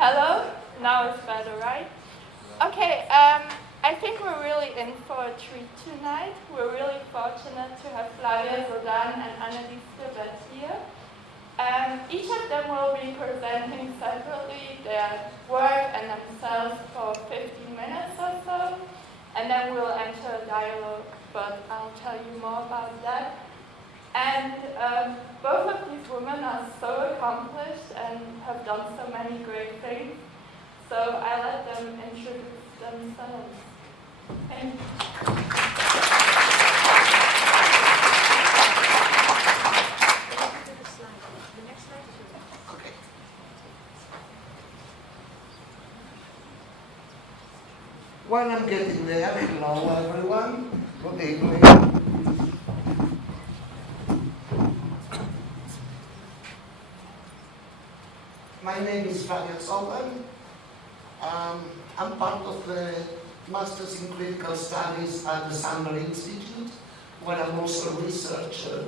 Hello? Now it's better, right? Okay, I think we're really in for a treat tonight. We're really fortunate to have Flavia DZODAN and Annelys here. Each of them will be presenting separately their work and themselves for 15 minutes or so, and then we'll enter a dialogue, but I'll tell you more about that. And both of these women are so accomplished and have done so many great things, so I let them introduce themselves. Thank you. While I'm getting there, hello everyone, good evening. My name is Flavia DZODAN. I'm part of the Masters in Critical Studies at the Sandler Institute, where I'm also a researcher,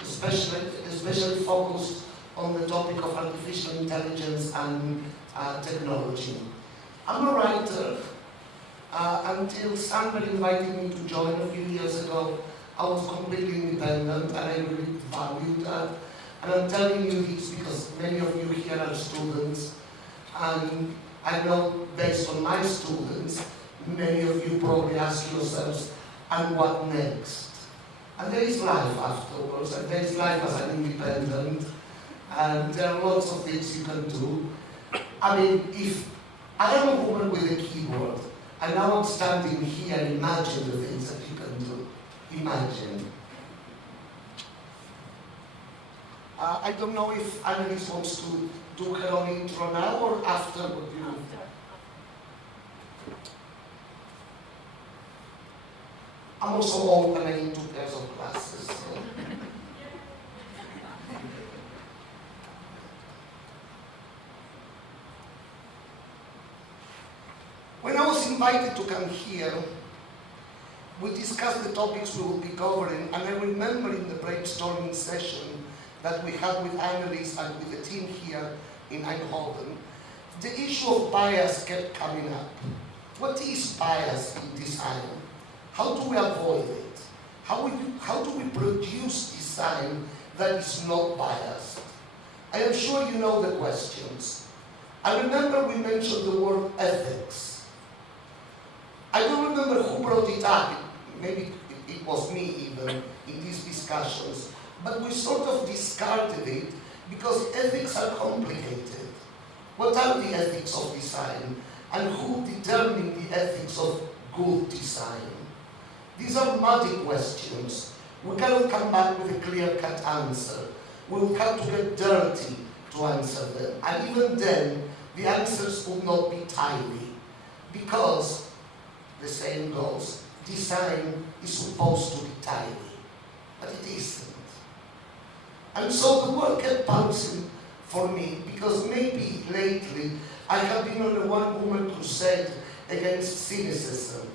especially focused on the topic of artificial intelligence and technology. I'm a writer. Until Sandler invited me to join a few years ago, I was completely independent and I really valued that. And I'm telling you this because many of you here are students, and I know based on my students, many of you probably ask yourselves, and what next? And there is life afterwards, and there is life as an independent, and there are lots of things you can do. I mean, if I am a woman with a keyboard, and now I'm standing here, imagine the things that you can do. Imagine. I don't know if Annelys wants to do her own intro now or after. I'm also old and I need 2 pairs of glasses. So. When I was invited to come here, we discussed the topics we will be covering, and I remember in the brainstorming session that we had with Annelys and with the team here in Eindhoven, the issue of bias kept coming up. What is bias in design? How do we avoid it? How do we produce design that is not biased? I am sure you know the questions. I remember we mentioned the word ethics. I don't remember who brought it up. Maybe it was me even in these discussions. But we sort of discarded it because ethics are complicated. What are the ethics of design? And who determine the ethics of good design? These are muddy questions. We cannot come back with a clear-cut answer. We will have to get dirty to answer them. And even then, the answers will not be tidy. Because, the saying goes, design is supposed to be tidy. But it isn't. And so the work kept bouncing for me, because maybe lately I have been on a one-woman crusade against cynicism.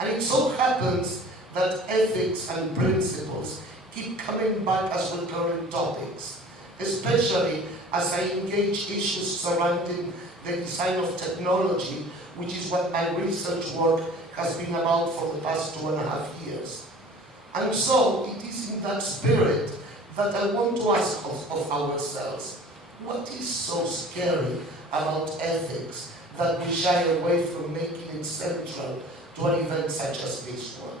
And it so happens that ethics and principles keep coming back as recurrent topics, especially as I engage issues surrounding the design of technology, which is what my research work has been about for the past 2.5 years. And so it is in that spirit that I want to ask of ourselves, what is so scary about ethics that we shy away from making it central to an event such as this one?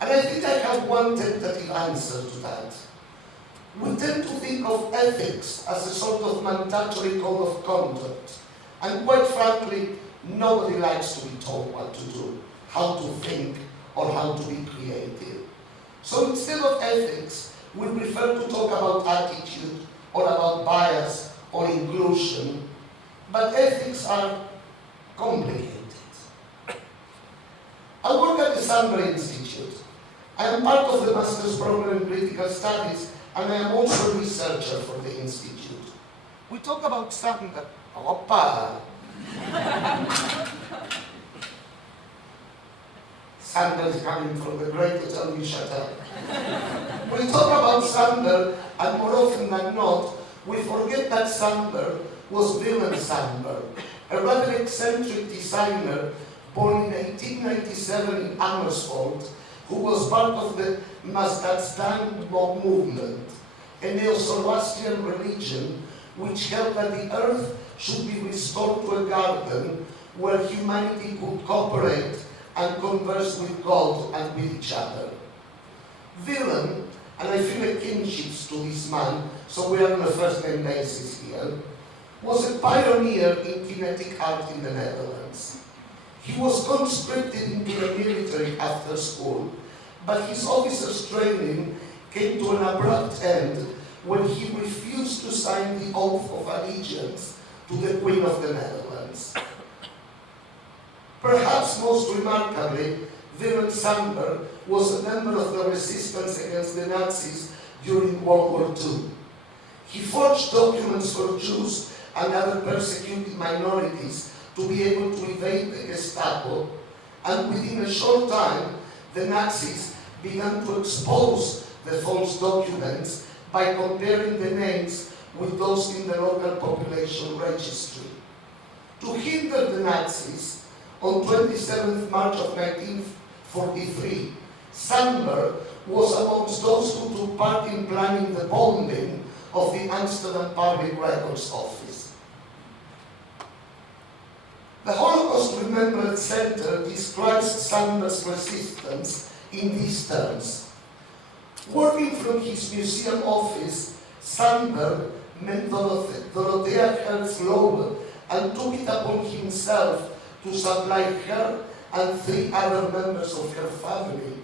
And I think I have one tentative answer to that. We tend to think of ethics as a sort of mandatory code of conduct. And quite frankly, nobody likes to be told what to do, how to think, or how to be creative. So instead of ethics, we prefer to talk about attitude, or about bias, or inclusion. But ethics are complicated. I work at the Sandler Institute. I am part of the Master's Program in Critical Studies, and I am also a researcher for the Institute. We talk about Sandler. Opa! Sandler is coming from the great hotel in Chateau. We talk about Sandler, and more often than not, we forget that Sandler was Willem Sandberg, a rather eccentric designer born in 1897 in Amersfoort, who was part of the Mazdatstan movement, a Neo-Zoroastrian religion which held that the earth should be restored to a garden where humanity could cooperate and converse with God and with each other. Willem, and I feel a kinship to this man, so we are on a first-name basis here, was a pioneer in kinetic art in the Netherlands. He was conscripted into the military after school, but his officer's training came to an abrupt end when he refused to sign the oath of allegiance to the Queen of the Netherlands. Perhaps most remarkably, Willem Sandberg was a member of the resistance against the Nazis during World War II. He forged documents for Jews and other persecuted minorities to be able to evade the Gestapo, and within a short time, the Nazis began to expose the false documents by comparing the names with those in the local population registry. To hinder the Nazis, on 27th March of 1943, Sandberg was amongst those who took part in planning the bombing of the Amsterdam Public Records Office. The Holocaust Remembrance Center describes Sandberg's resistance in these terms. Working from his museum office, Sandberg met Dorothea Herz-Lobe and took it upon himself to supply her and 3 other members of her family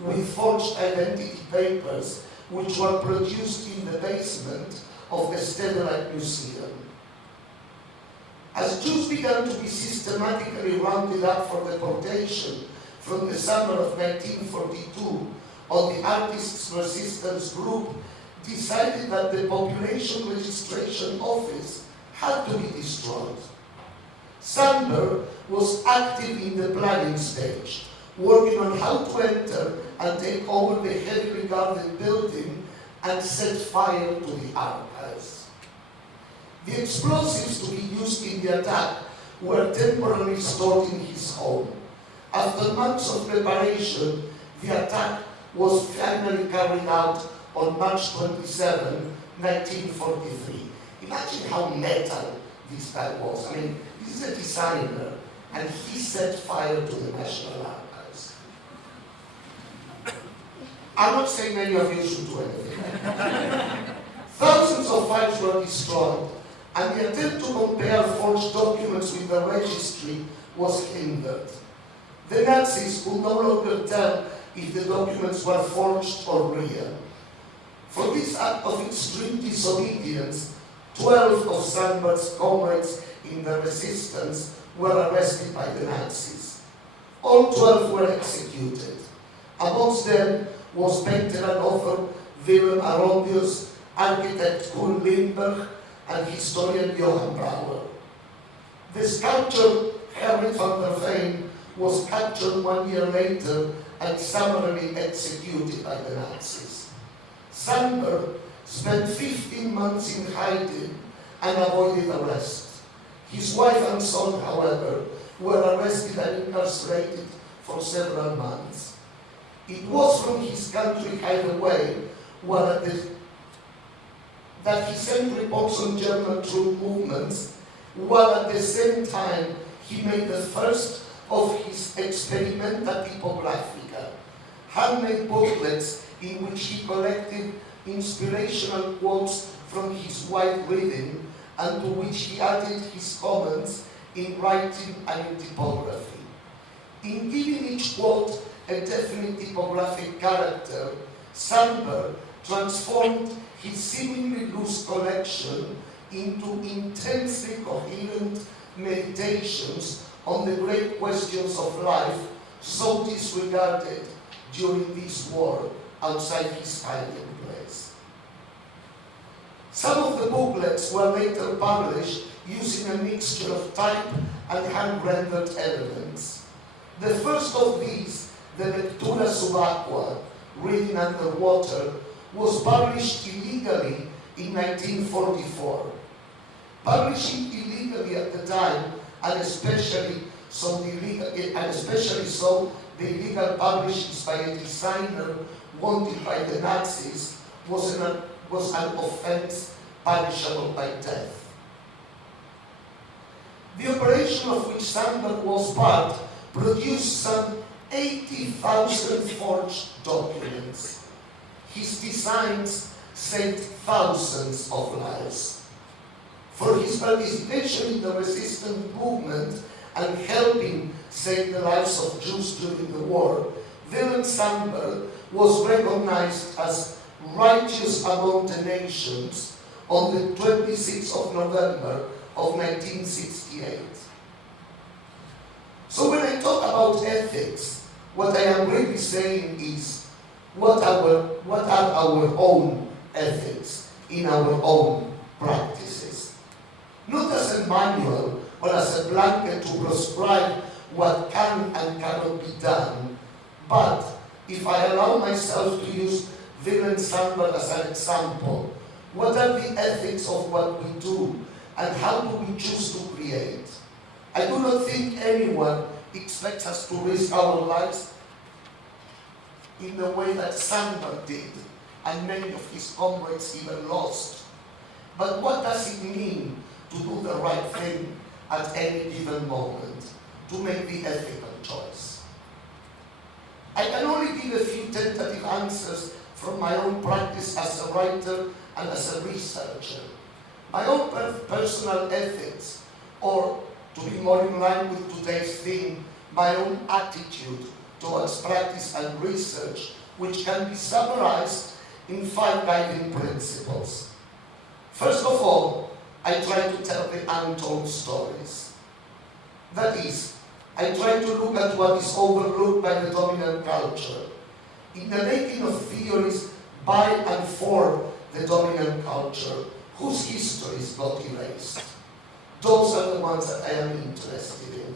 with forged identity papers which were produced in the basement of the Stedelijk Museum. As Jews began to be systematically rounded up for deportation from the summer of 1942, on the Artists' Resistance Group decided that the Population Registration Office had to be destroyed. Sandberg was active in the planning stage, working on how to enter and take over the heavily guarded building and set fire to the archives. The explosives to be used in the attack were temporarily stored in his home. After months of preparation, the attack was finally carried out on March 27, 1943. Imagine how metal this guy was. I mean, this is a designer, and he set fire to the National Archives. I'm not saying any of you should do anything. Thousands of files were destroyed, and the attempt to compare forged documents with the registry was hindered. The Nazis could no longer tell if the documents were forged or real. For this act of extreme disobedience, 12 of Sandberg's comrades in the resistance were arrested by the Nazis. All 12 were executed. Amongst them was painter and author Willem Arondius, architect Koen Lindberg, and historian Johan Brouwer. The sculptor Herman van der Veen was captured 1 year later and summarily executed by the Nazis. Sandberg spent 15 months in hiding and avoided arrest. His wife and son, however, were arrested and incarcerated for several months. It was from his country hideaway that he sent reports on German troop movements, while at the same time he made the first of his experimenta typographica, handmade booklets in which he collected inspirational quotes from his wide reading and to which he added his comments in writing and in typography. In giving each quote a definite typographic character, Sandberg transformed his seemingly loose collection into intensely coherent meditations on the great questions of life so disregarded during this war outside his hiding place. Some of the booklets were later published using a mixture of type and hand-rendered elements. The first of these, the Lectura Subacquea, Reading Underwater, was published illegally in 1944. publishing illegally at the time, and especially so the illegal publishings by a designer wanted by the Nazis was an offense punishable by death. The operation of which Sandberg was part produced some 80,000 forged documents. His designs saved thousands of lives. For his participation in the resistance movement and helping save the lives of Jews during the war, Willem Sandberg was recognized as righteous among the nations on the 26th of November of 1968. So when I talk about ethics, what I am really saying is what are our own ethics in our own practices. Not as a manual or as a blanket to prescribe what can and cannot be done, but if I allow myself to use Willem Sandberg as an example, what are the ethics of what we do and how do we choose to create? I do not think anyone expects us to risk our lives in the way that Sandberg did, and many of his comrades even lost. But what does it mean to do the right thing at any given moment, to make the ethical choice? I can only give a few tentative answers from my own practice as a writer and as a researcher. My own personal ethics, or to be more in line with today's theme, my own attitude towards practice and research, which can be summarized in 5 guiding principles. First of all, I try to tell the untold stories. That is, I try to look at what is overlooked by the dominant culture. In the making of theories by and for the dominant culture, whose histories got erased. Those are the ones that I am interested in.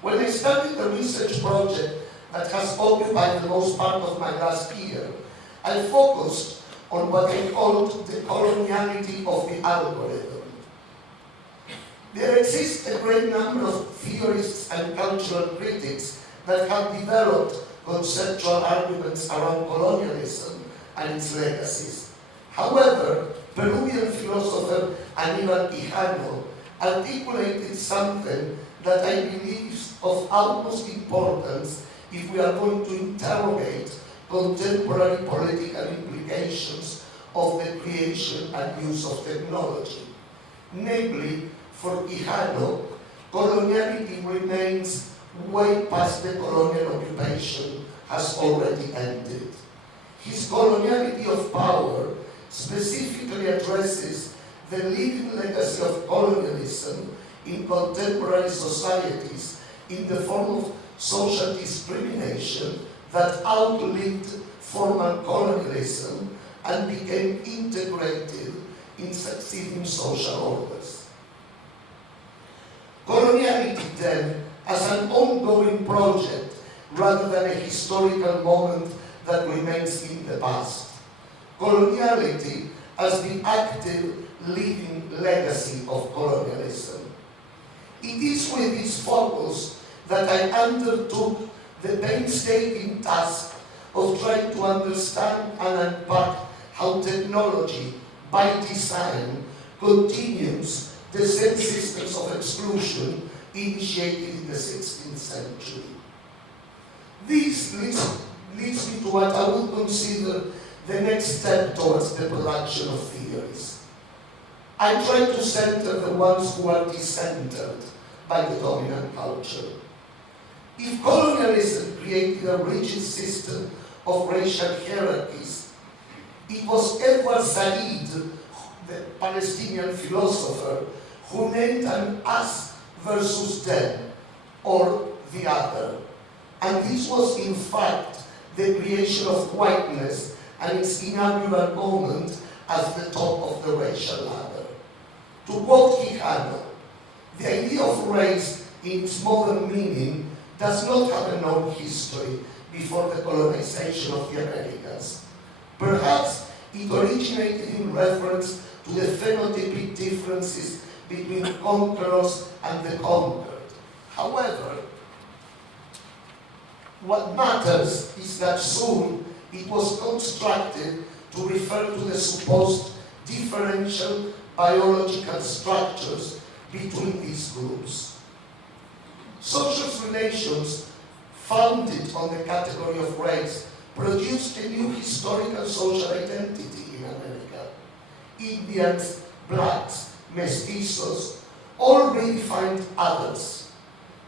When I started the research project that has occupied the most part of my last year, I focused on what I called the coloniality of the algorithm. There exists a great number of theorists and cultural critics that have developed conceptual arguments around colonialism and its legacies. However, Peruvian philosopher Aníbal Quijano articulated something that I believe is of utmost importance if we are going to interrogate contemporary political implications of the creation and use of technology. Namely, for Quijano, coloniality remains way past the colonial occupation has already ended. His coloniality of power specifically addresses the living legacy of colonialism in contemporary societies in the form of social discrimination that outlived formal colonialism and became integrated in succeeding social orders. Coloniality, then, as an ongoing project rather than a historical moment that remains in the past. Coloniality as the active, living legacy of colonialism. It is with this focus that I undertook the painstaking task of trying to understand and unpack how technology, by design, continues the same systems of exclusion initiated in the 16th century. This leads me to what I would consider the next step towards the production of theories. I try to center the ones who are decentered by the dominant culture. If colonialism created a rigid system of racial hierarchies, it was Edward Said, the Palestinian philosopher, who named an us versus them, or the other. And this was in fact the creation of whiteness and its inaugural moment at the top of the racial ladder. To quote Quijano, the idea of race in its modern meaning does not have a known history before the colonization of the Americas. Perhaps it originated in reference to the phenotypic differences between conquerors and the conquered. However, what matters is that soon it was constructed to refer to the supposed differential biological structures between these groups. Social relations founded on the category of race produced a new historical social identity in America. Indians, blacks, mestizos, all redefined others.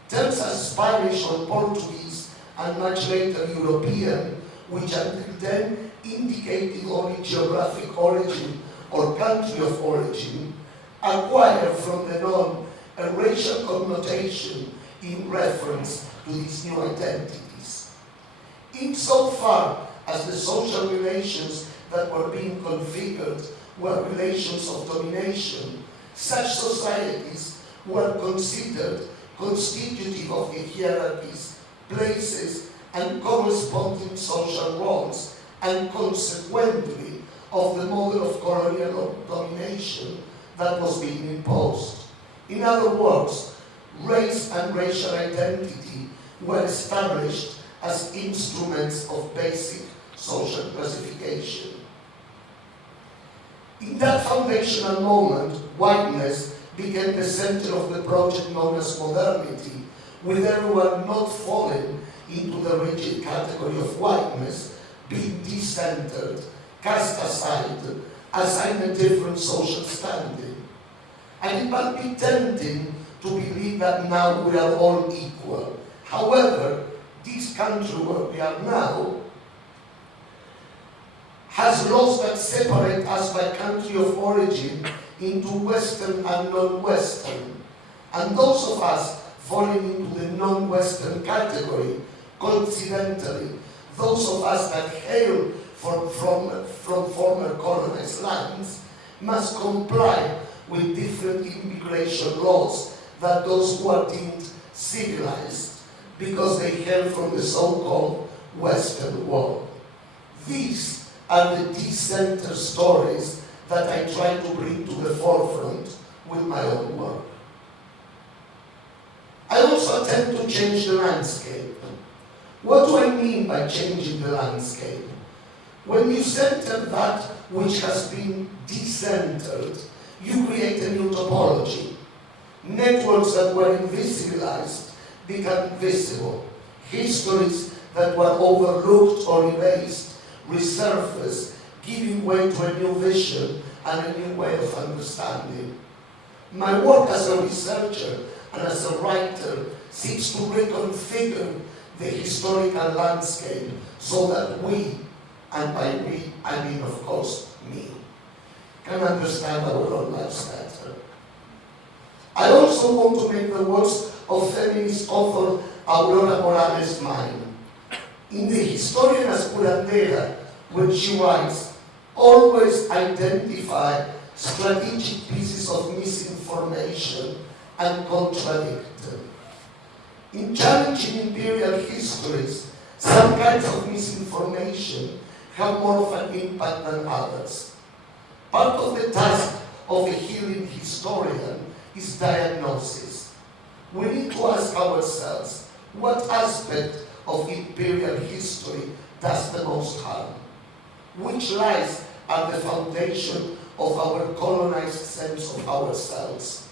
Terms as Spanish or Portuguese and much later European, which until then indicated only geographic origin or country of origin, acquire from then on a racial connotation in reference to these new identities. Insofar as the social relations that were being configured were relations of domination, such societies were considered constitutive of the hierarchies, places, and corresponding social roles, and consequently of the model of colonial domination that was being imposed. In other words, race and racial identity were established as instruments of basic social classification. In that foundational moment, whiteness became the center of the project known as modernity, with everyone not falling into the rigid category of whiteness, being decentered, cast aside, assigned a different social standing. And it might be tempting to believe that now we are all equal. However, this country where we are now has laws that separate us by country of origin into Western and non-Western. And those of us falling into the non-Western category, coincidentally, those of us that hail from former colonized lands, must comply with different immigration laws than those who are deemed civilized because they hail from the so-called Western world. These are the decenter stories that I try to bring to the forefront with my own work. I also attempt to change the landscape. What do I mean by changing the landscape? When you center that which has been decentered, you create a new topology. Networks that were invisibilized become visible. Histories that were overlooked or erased resurface, giving way to a new vision and a new way of understanding. My work as a researcher and as a writer seeks to reconfigure the historical landscape so that we, and by we I mean of course me, can understand our own lives better. I also want to make the words of feminist author Aurora Morales mine. In the Historianas Curandera, when she writes, always identify strategic pieces of misinformation and contradict them. In challenging imperial histories, some kinds of misinformation have more of an impact than others. Part of the task of a healing historian is diagnosis. We need to ask ourselves, what aspect of imperial history does the most harm? Which lies at the foundation of our colonized sense of ourselves?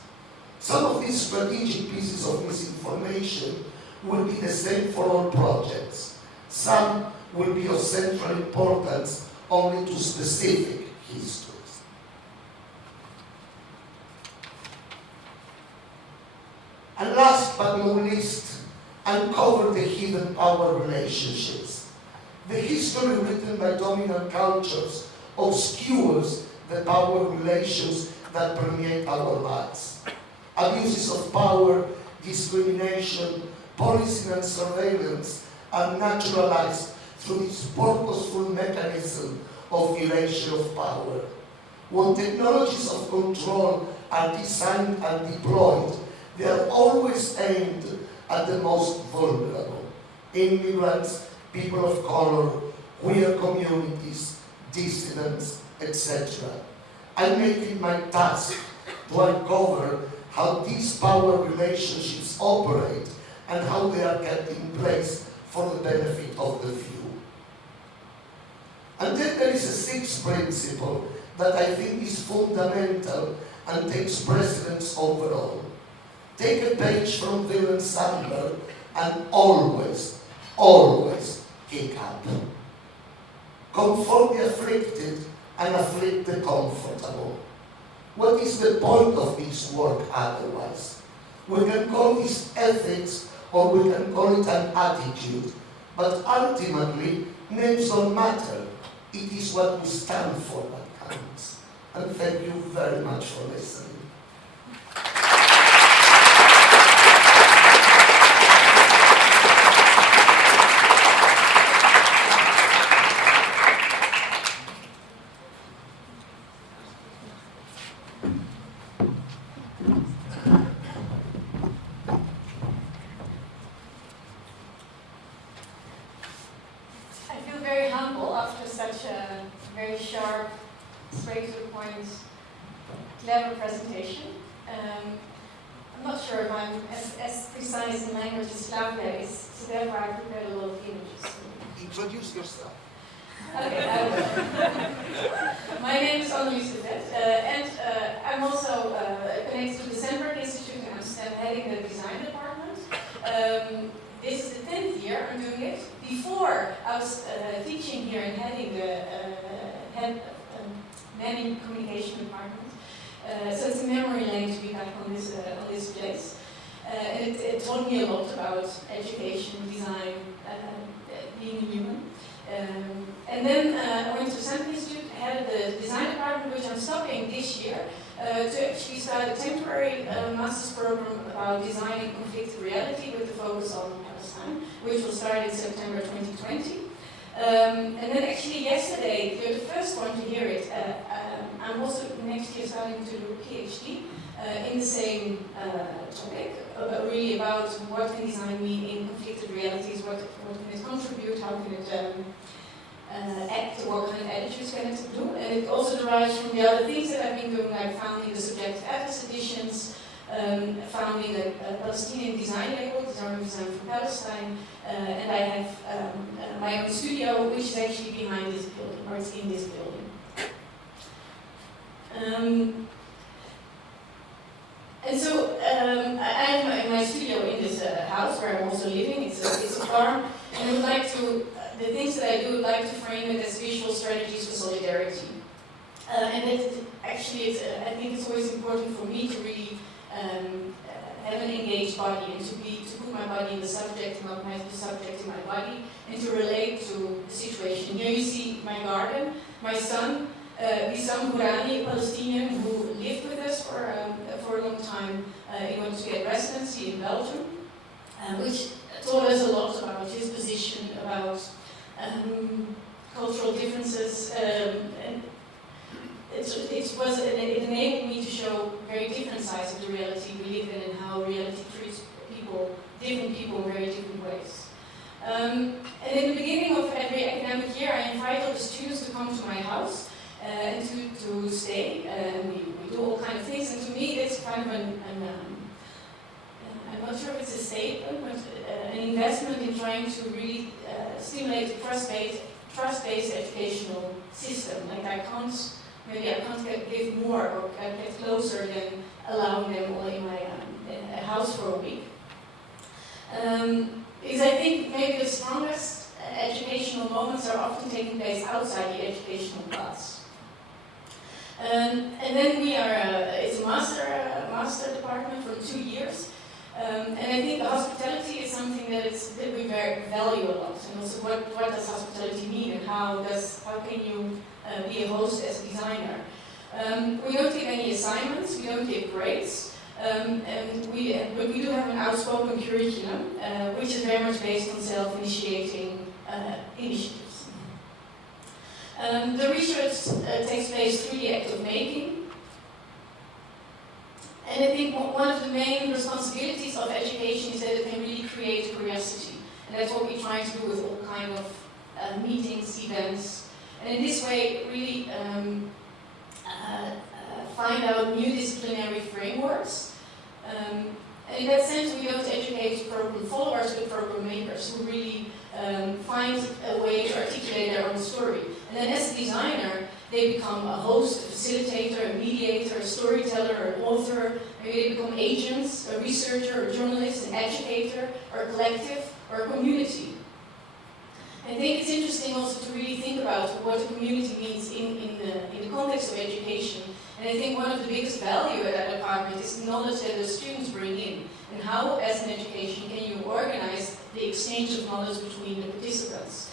Some of these strategic pieces of misinformation will be the same for all projects. Some will be of central importance only to specific histories. And last but not least, uncover the hidden power relationships. The history written by dominant cultures obscures the power relations that permeate our lives. Abuses of power, discrimination, policing and surveillance are naturalized through this purposeful mechanism of erasure of power. When technologies of control are designed and deployed, they are always aimed at the most vulnerable: immigrants, people of color, queer communities, dissidents, etc. I make it my task to uncover how these power relationships operate and how they are kept in place for the benefit of the few. And then there is a sixth principle that I think is fundamental and takes precedence over all. Take a page from Willem Sandler and always, always kick up. Comfort the afflicted and afflict the comfortable. What is the point of this work otherwise? We can call this ethics or we can call it an attitude, but ultimately names don't matter. It is what we stand for that counts. And thank you very much for listening. Very sharp, straight to the point, clever presentation. I'm not sure if I'm as precise in language as Flavia is, so therefore I prepared a lot of images. Introduce yourself. Okay, my name is Annelys, and I'm also connected to the Sandberg Institute in Amsterdam, heading the design department. This is the 10th year I'm doing it. Before I was teaching here and heading the Manning Communication Department. So it's a memory lane to be back on this place. And it taught me a lot about education, design, being a human. And then I went to the Sandberg Institute, headed the design department, which I'm stopping this year, to actually start a temporary master's program about designing conflicted reality with the focus on Palestine, which will start in September 2020. And then actually yesterday, you're the first one to hear it. I'm also next year starting to do a PhD in the same topic, really about what can design mean in conflicted realities, what can it contribute, how can it act, what kind of attitudes can it do. And it also derives from the other things that I've been doing, like founding the Subjective Atlas editions, founding a Palestinian design label, Design for Palestine, and I have my own studio, which is actually behind this building, or it's in this building. And so I have my studio in this house where I'm also living. It's a farm, and I would like to, the things that I do, would like to frame it as visual strategies for solidarity. And actually, I think it's always important for me to really have an engaged body and to put my body in the subject, not the subject in my body, and to relate to the situation. Here you see my garden. My son, Wissam Hourani, a Palestinian who lived with us for a long time. He went to get residency in Belgium, which taught us a lot about his position, about cultural differences, and it enabled me to show very different sides of the reality we live in and how reality treats people, different people in very different ways. And in the beginning of every academic year, I invite all the students to come to my house and to stay. We do all kinds of things, and to me it's kind of I'm not sure if it's a statement, but an investment in trying to really stimulate a trust-based educational system. Like maybe I can't give more or get closer than allowing them all in my house for a week. Because I think maybe the strongest educational moments are often taking place outside the educational class. And then we are, it's a master department for 2 years. And I think the hospitality is something that we very value a lot. And also what does hospitality mean, and how can you be a host as a designer? We don't give any assignments, we don't give grades, but we do have an outspoken curriculum, which is very much based on self-initiating initiatives. The research takes place through the act of making. And I think one of the main responsibilities of education is that it can really create curiosity. And that's what we try to do with all kinds of meetings, events. And in this way, really find out new disciplinary frameworks. And in that sense, we don't educate program followers, but program makers who really find a way to articulate their own story. And then as a designer, they become a host, a facilitator, a mediator, a storyteller, an author. Maybe they become agents, a researcher, a journalist, an educator, or a collective, or a community. I think it's interesting also to really think about what a community means in the context of education. And I think one of the biggest value at that department is the knowledge that the students bring in, and how, as an education, can you organize the exchange of knowledge between the participants.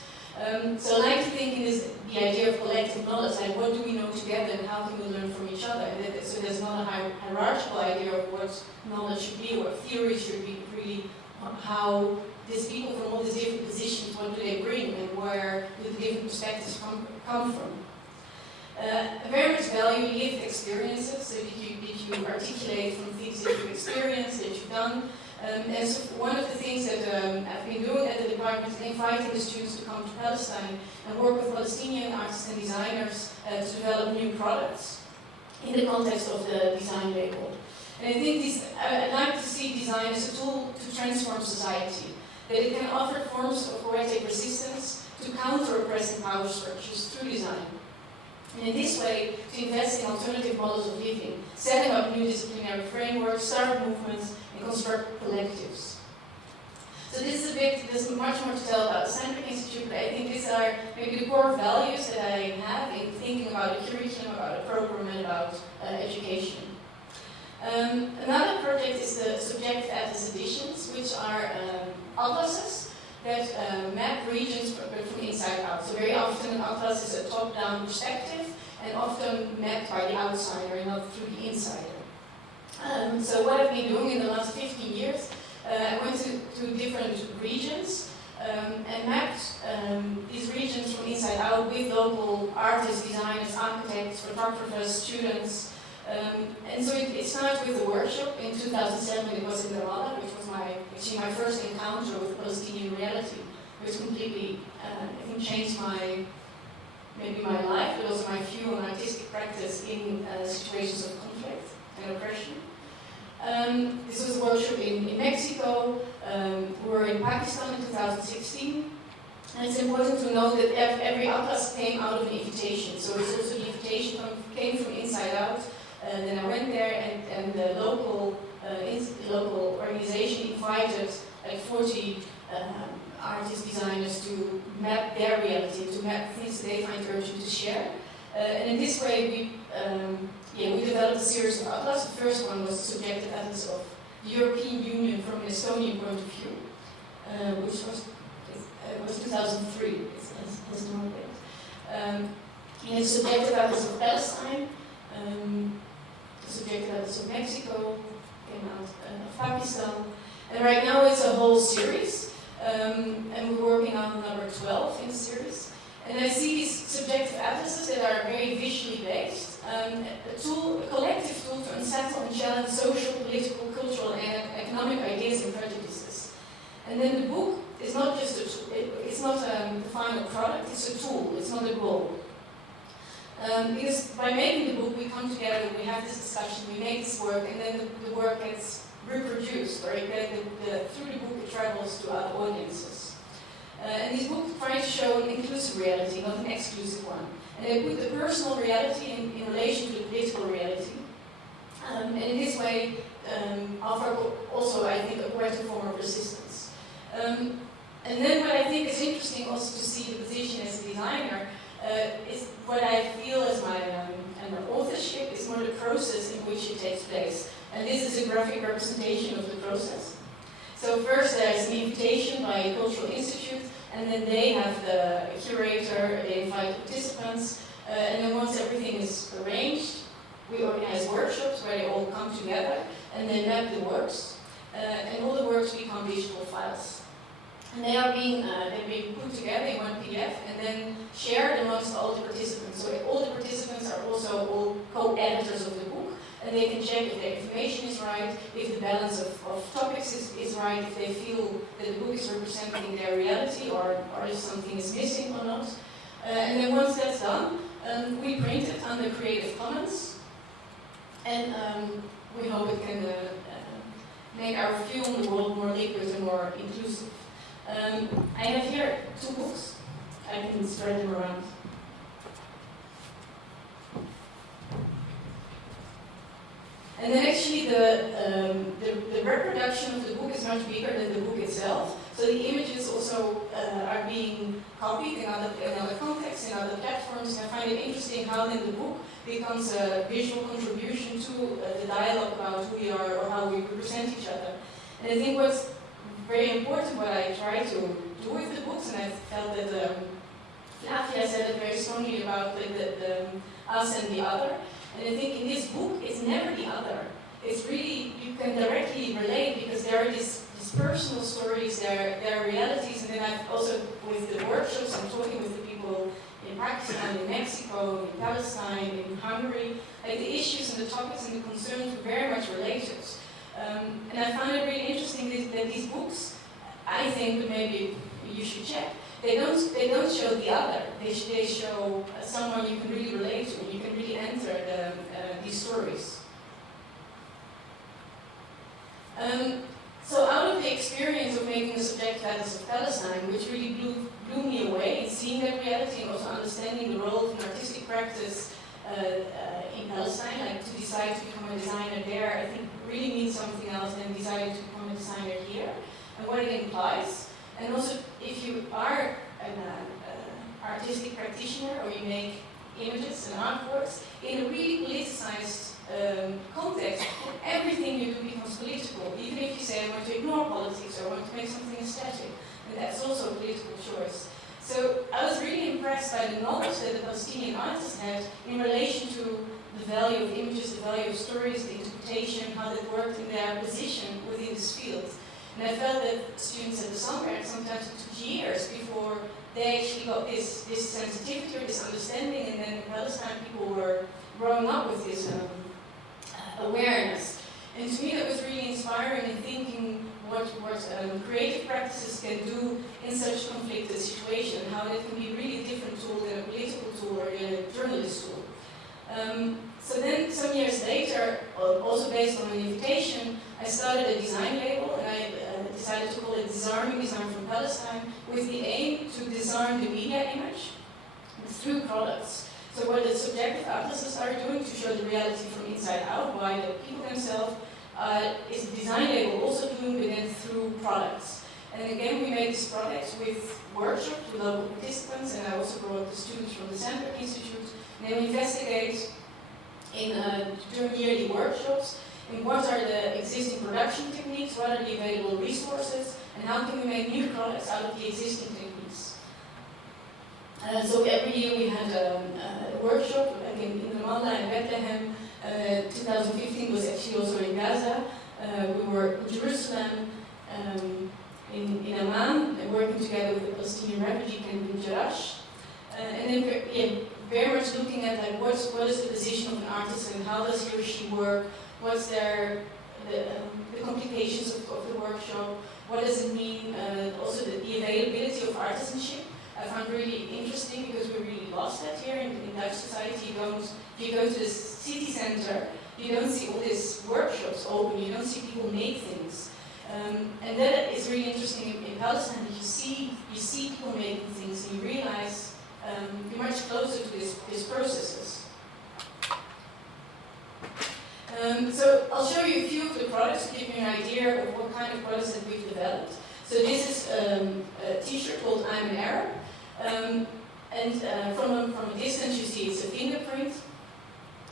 So I like to think in the idea of collective knowledge, like what do we know together and how can we learn from each other? And so there's not a hierarchical idea of what knowledge should be, or what theory should be, really how these people from all these different positions, what do they bring, and where do the different perspectives come from. Very much value lived experiences, so that you articulate from things that you've experienced, that you've done. And so one of the things that I've been doing at the department is inviting the students to come to Palestine and work with Palestinian artists and designers to develop new products in the context of the design label. And I think I'd like to see design as a tool to transform society, that it can offer forms of poetic resistance to counter oppressive power structures through design. And in this way, to invest in alternative models of living, setting up new disciplinary frameworks, start movements, and construct collectives. So there's much more to tell about the Sandberg Institute, but I think these are maybe the core values that I have in thinking about a curriculum, about a program, and about education. Another project is the Subjective Atlas Editions, which are atlases that map regions from inside out. So very often an atlas is a top-down perspective and often mapped by the outsider and not through the insider. So what I've been doing in the last 15 years, I went to different regions and mapped these regions from inside out with local artists, designers, architects, photographers, students. And so it started with a workshop in 2007. It was in Ramallah, which was actually my first encounter with Palestinian reality, which completely, I think, changed maybe my life, but also my view on artistic practice in situations of conflict and oppression. This was a workshop in Mexico. We were in Pakistan in 2016. And it's important to know that every atlas came out of an invitation. So it's also the invitation came from inside out. Then I went there, and the local organization invited like 40 artists, designers to map their reality, to map things that they find urgent to share. And in this way, we developed a series of atlas. The first one was the Subjective Atlas of the European Union from an Estonian point of view, which was 2003. It's not yet. And the Subjective Atlas of Palestine. The Subjective Atlas of Mexico came out of Pakistan, and right now it's a whole series, and we're working on number 12 in the series. And I see these subjective atlases that are very visually based, a collective tool to unsettle and challenge social, political, cultural, and economic ideas and prejudices. And then the book is not just a tool; it's not the final product; it's a tool. It's not a goal. Because by making the book, we come together, we have this discussion, we make this work, and then the work gets reproduced, or through the book it travels to other audiences. And this book tries to show an inclusive reality, not an exclusive one. And they put the personal reality in relation to the political reality. And in this way, offer also, I think, a poetic form of resistance. And then what I think is interesting also to see the position as a designer is what I feel as my authorship is more the process in which it takes place. And this is a graphic representation of the process. So first there's an invitation by a cultural institute, and then they have the curator, they invite participants, and then once everything is arranged, we organize workshops where they all come together and they map the works, and all the works become digital files. And they're being put together in one PDF and then shared amongst all the participants. So all the participants are also all co-editors of the book, and they can check if the information is right, if the balance of topics is right, if they feel that the book is representing their reality, or if something is missing or not. And then once that's done, We print it under Creative Commons, and we hope it can make our view on the world more liquid and more inclusive. I have here 2 books. I can spread them around. And then actually the reproduction of the book is much bigger than the book itself. So the images also are being copied in other contexts, in other platforms. And I find it interesting how then the book becomes a visual contribution to the dialogue about who we are or how we represent each other. And I think what's very important, what I try to do with the books, and I felt that Flavia said it very strongly about the us and the other. And I think in this book, it's never the other. It's really, you can directly relate because there are these personal stories, there are realities, and then I've also, with the workshops, I'm talking with the people in Pakistan, in Mexico, in Palestine, in Hungary, like the issues and the topics and the concerns were very much related. And I found it really interesting that these books, I think, but maybe you should check, they don't show the other. They show someone you can really relate to, and you can really enter these stories. So out of the experience of making the subjective atlas of Palestine, which really blew me away, seeing that reality and also understanding the role of an artistic practice in Palestine, like to decide to become a designer there, I think really means something else than deciding to become a designer here, and what it implies. And also, if you are an artistic practitioner or you make images and artworks in a really politicized context, everything you do becomes political. Even if you say, I want to ignore politics or I want to make something aesthetic, and that's also a political choice. So I was really impressed by the knowledge that the Palestinian artists had in relation to the value of images, the value of stories, the interpretation, how that worked in their position within this field. And I felt that students at the summer, sometimes it took years before they actually got this sensitivity or this understanding, and then in Palestine people were growing up with this awareness. And to me that was really inspiring in thinking what creative practices can do in such a conflicted situation, how that can be really a different tool than a political tool or than a journalist tool. So then, some years later, also based on an invitation, I started a design label, and I decided to call it Disarming Design from Palestine, with the aim to disarm the media image through products. So what the subjective atlases are doing to show the reality from inside out, why the people themselves, is the design label also doing, but then through products. And again, we made these products with workshops with local participants, and I also brought the students from the Sandberg Institute. And then we investigate during yearly workshops in what are the existing production techniques, what are the available resources, and how can we make new products out of the existing techniques. So every year we had a workshop, again in Ramallah and Bethlehem. 2015 was actually also in Gaza. We were in Jerusalem, in Amman, and working together with the Palestinian refugee camp in Jerash. And then very much looking at like what is the position of an artist and how does he or she work, what's the complications of the workshop, what does it mean, also the availability of artisanship. I found really interesting because we really lost that here in Dutch society. If you go to the city center, you don't see all these workshops open, you don't see people make things. And that is really interesting in Palestine, that you see people making things and you realize you're much closer to these processes. So I'll show you a few of the products to give you an idea of what kind of products that we've developed. So this is a t-shirt called I'm an Arab. From a distance you see it's a fingerprint.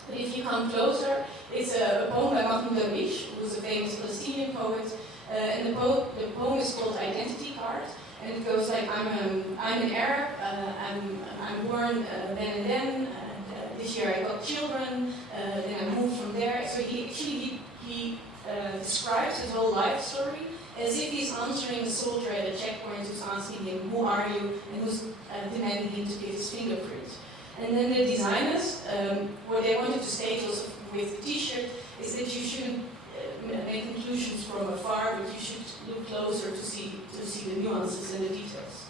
But if you come closer, it's a poem by Mahmoud Darwish, who's a famous Palestinian poet. And the poem is called Identity Card. And it goes like, I'm an Arab, I'm born then and then, this year I got children, then I moved from there. So he describes his whole life story as if he's answering a soldier at a checkpoint who's asking him, who are you, and who's demanding him to give his fingerprint. And then the designers, what they wanted to state also with the t-shirt is that you shouldn't make conclusions from afar, but you should look closer to see the nuances and the details.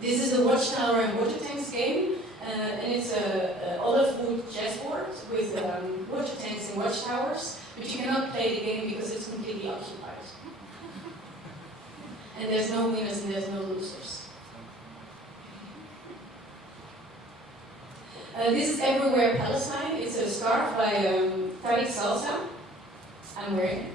This is the Watchtower and Water Tanks game, and it's a olive wood chessboard with water tanks and watchtowers, but you cannot play the game because it's completely occupied. And there's no winners and there's no losers. This is Everywhere Palestine. It's a scarf by Tariq Salsa. I'm wearing it.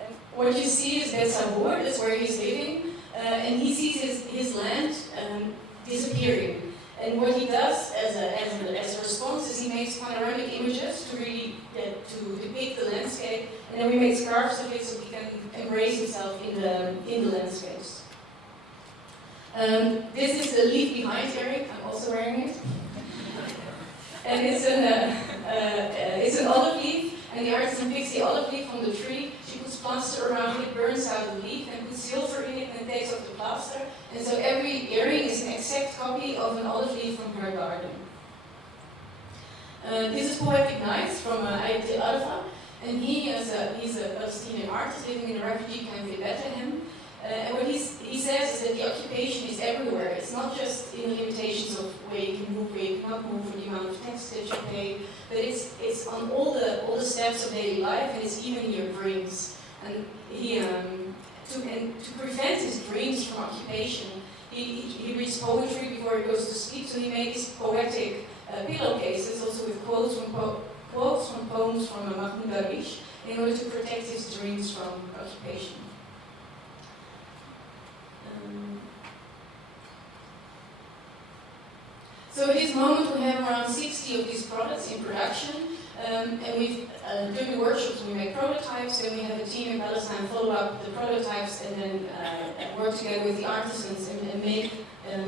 And what you see is that Sabor, that's where he's living, and he sees his land disappearing. And what he does as a response is he makes panoramic images to really to depict the landscape, and then we make scarves of it so he can embrace himself in the landscapes. This is the Leave Behind earring. I'm also wearing it, and it's an olive leaf, and the artisan picks the olive leaf from the tree. She puts plaster around it, burns out the leaf, and puts silver in it, and takes off the plaster. And so every earring is an exact copy of an olive leaf from her garden. This is Poetic Nights from Untitled Chapter, and he's a Palestinian artist living in a refugee camp in Bethlehem. And what he says is that the occupation is everywhere. It's not just in the limitations of where you can move, where you cannot move, or the amount of tax that you pay, but it's on all the steps of daily life, and it's even in your dreams. And he to prevent his dreams from occupation, he reads poetry before he goes to sleep. So he made these poetic pillowcases, also with quotes from poems from Mahmoud Darwish, in order to protect his dreams from occupation. So at this moment we have around 60 of these products in production, and during the workshops we make prototypes, and we have a team in Palestine follow up the prototypes and then work together with the artisans and make them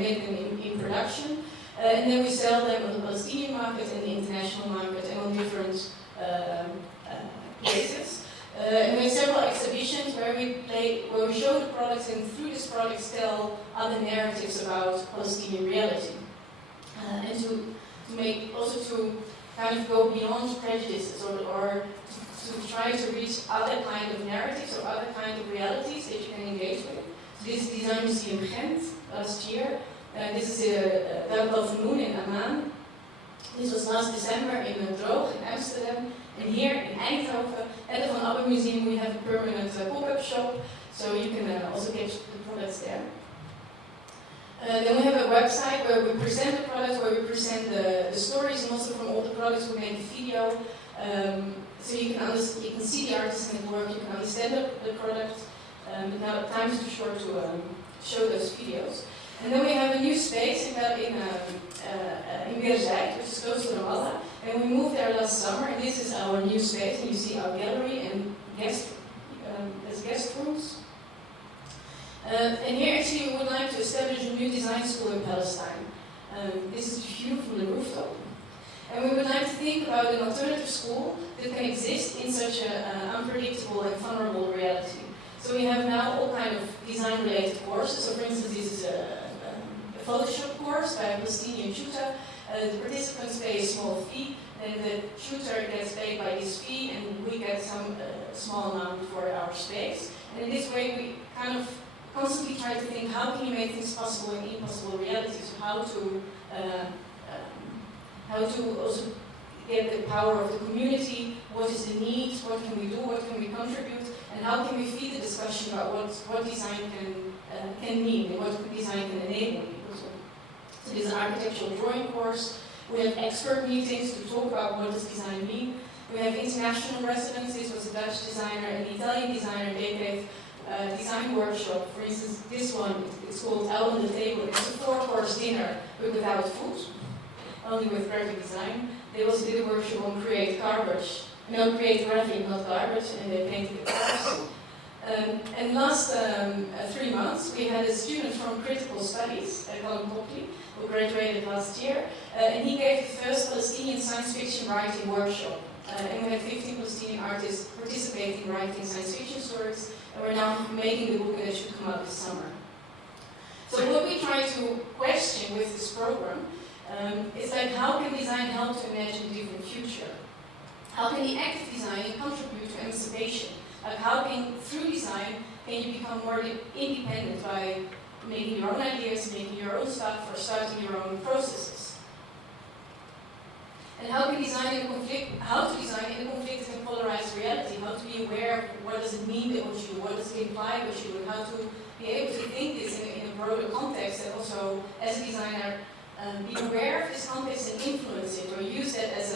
in production. And then we sell them on the Palestinian market and the international market and on different places. And we have several exhibitions where we show the products, and through these products tell other narratives about Palestinian reality. And to kind of go beyond prejudices or to try to reach other kind of narratives or other kind of realities that you can engage with. So this is Design Museum Ghent last year. This is the Dag van Moon in Amman. This was last December in Droog in Amsterdam. And here in Eindhoven, at the Van Abbe Museum, we have a permanent pop-up shop, so you can also get the products there. Then we have a website where we present the products, where we present the stories, and also from all the products we make a video. So you can see the artisan at work, you can understand the product. But now time is too short to show those videos. And then we have a new space in Beerzijt, which is close to Ramallah. And we moved there last summer, and this is our new space. And you see our gallery and guest rooms. And here actually we would like to establish a new design school in Palestine. This is a view from the rooftop. And we would like to think about an alternative school that can exist in such an unpredictable and vulnerable reality. So we have now all kind of design-related courses. So for instance, this is a Photoshop course by a Palestinian tutor. The participants pay a small fee, and the tutor gets paid by this fee, and we get some small amount for our space. And in this way we kind of constantly try to think, how can you make things possible in impossible realities? How to also get the power of the community, what is the need, what can we do, what can we contribute, and how can we feed the discussion about what design can mean and what design can enable people. So this is an architectural drawing course. We have expert meetings to talk about what does design mean. We have international residents. This was a Dutch designer and an Italian designer. They gave design workshop. For instance, this one, it's called Out on the Table. It's a 4-course dinner, but without food, only with graphic design. They also did a workshop on create garbage. No, create graphic, not garbage, and they painted the cars. And last 3 months, we had a student from Critical Studies, Colin Copley, who graduated last year, and he gave the first Palestinian science fiction writing workshop. And we had 15 Palestinian artists participating in writing science fiction stories, and we're now making the book, and it should come out this summer. So what we try to question with this program is like, how can design help to imagine a different future? How can the act of design contribute to emancipation? Like how can, through design, can you become more independent by making your own ideas, making your own stuff, or starting your own processes? And how to design in a conflicted and polarized reality, how to be aware of what does it mean about you, what does it imply about you, and how to be able to think this in a broader context, and also, as a designer, be aware of this context and influence it, or use that as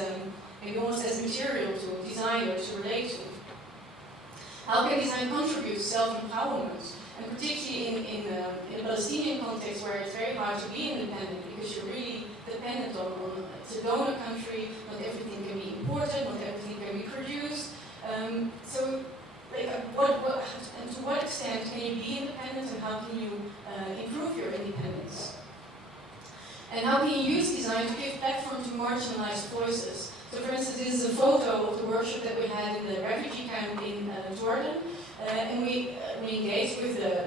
maybe almost as material to design or to relate to. How can design contribute to self-empowerment? And particularly in a Palestinian context where it's very hard to be independent because you're really dependent on it's a donor country, not everything can be imported, not everything can be produced. So, like, and to what extent can you be independent, and how can you improve your independence? And how can you use design to give platform to marginalized voices? So, for instance, this is a photo of the workshop that we had in the refugee camp in Jordan, and we engaged with the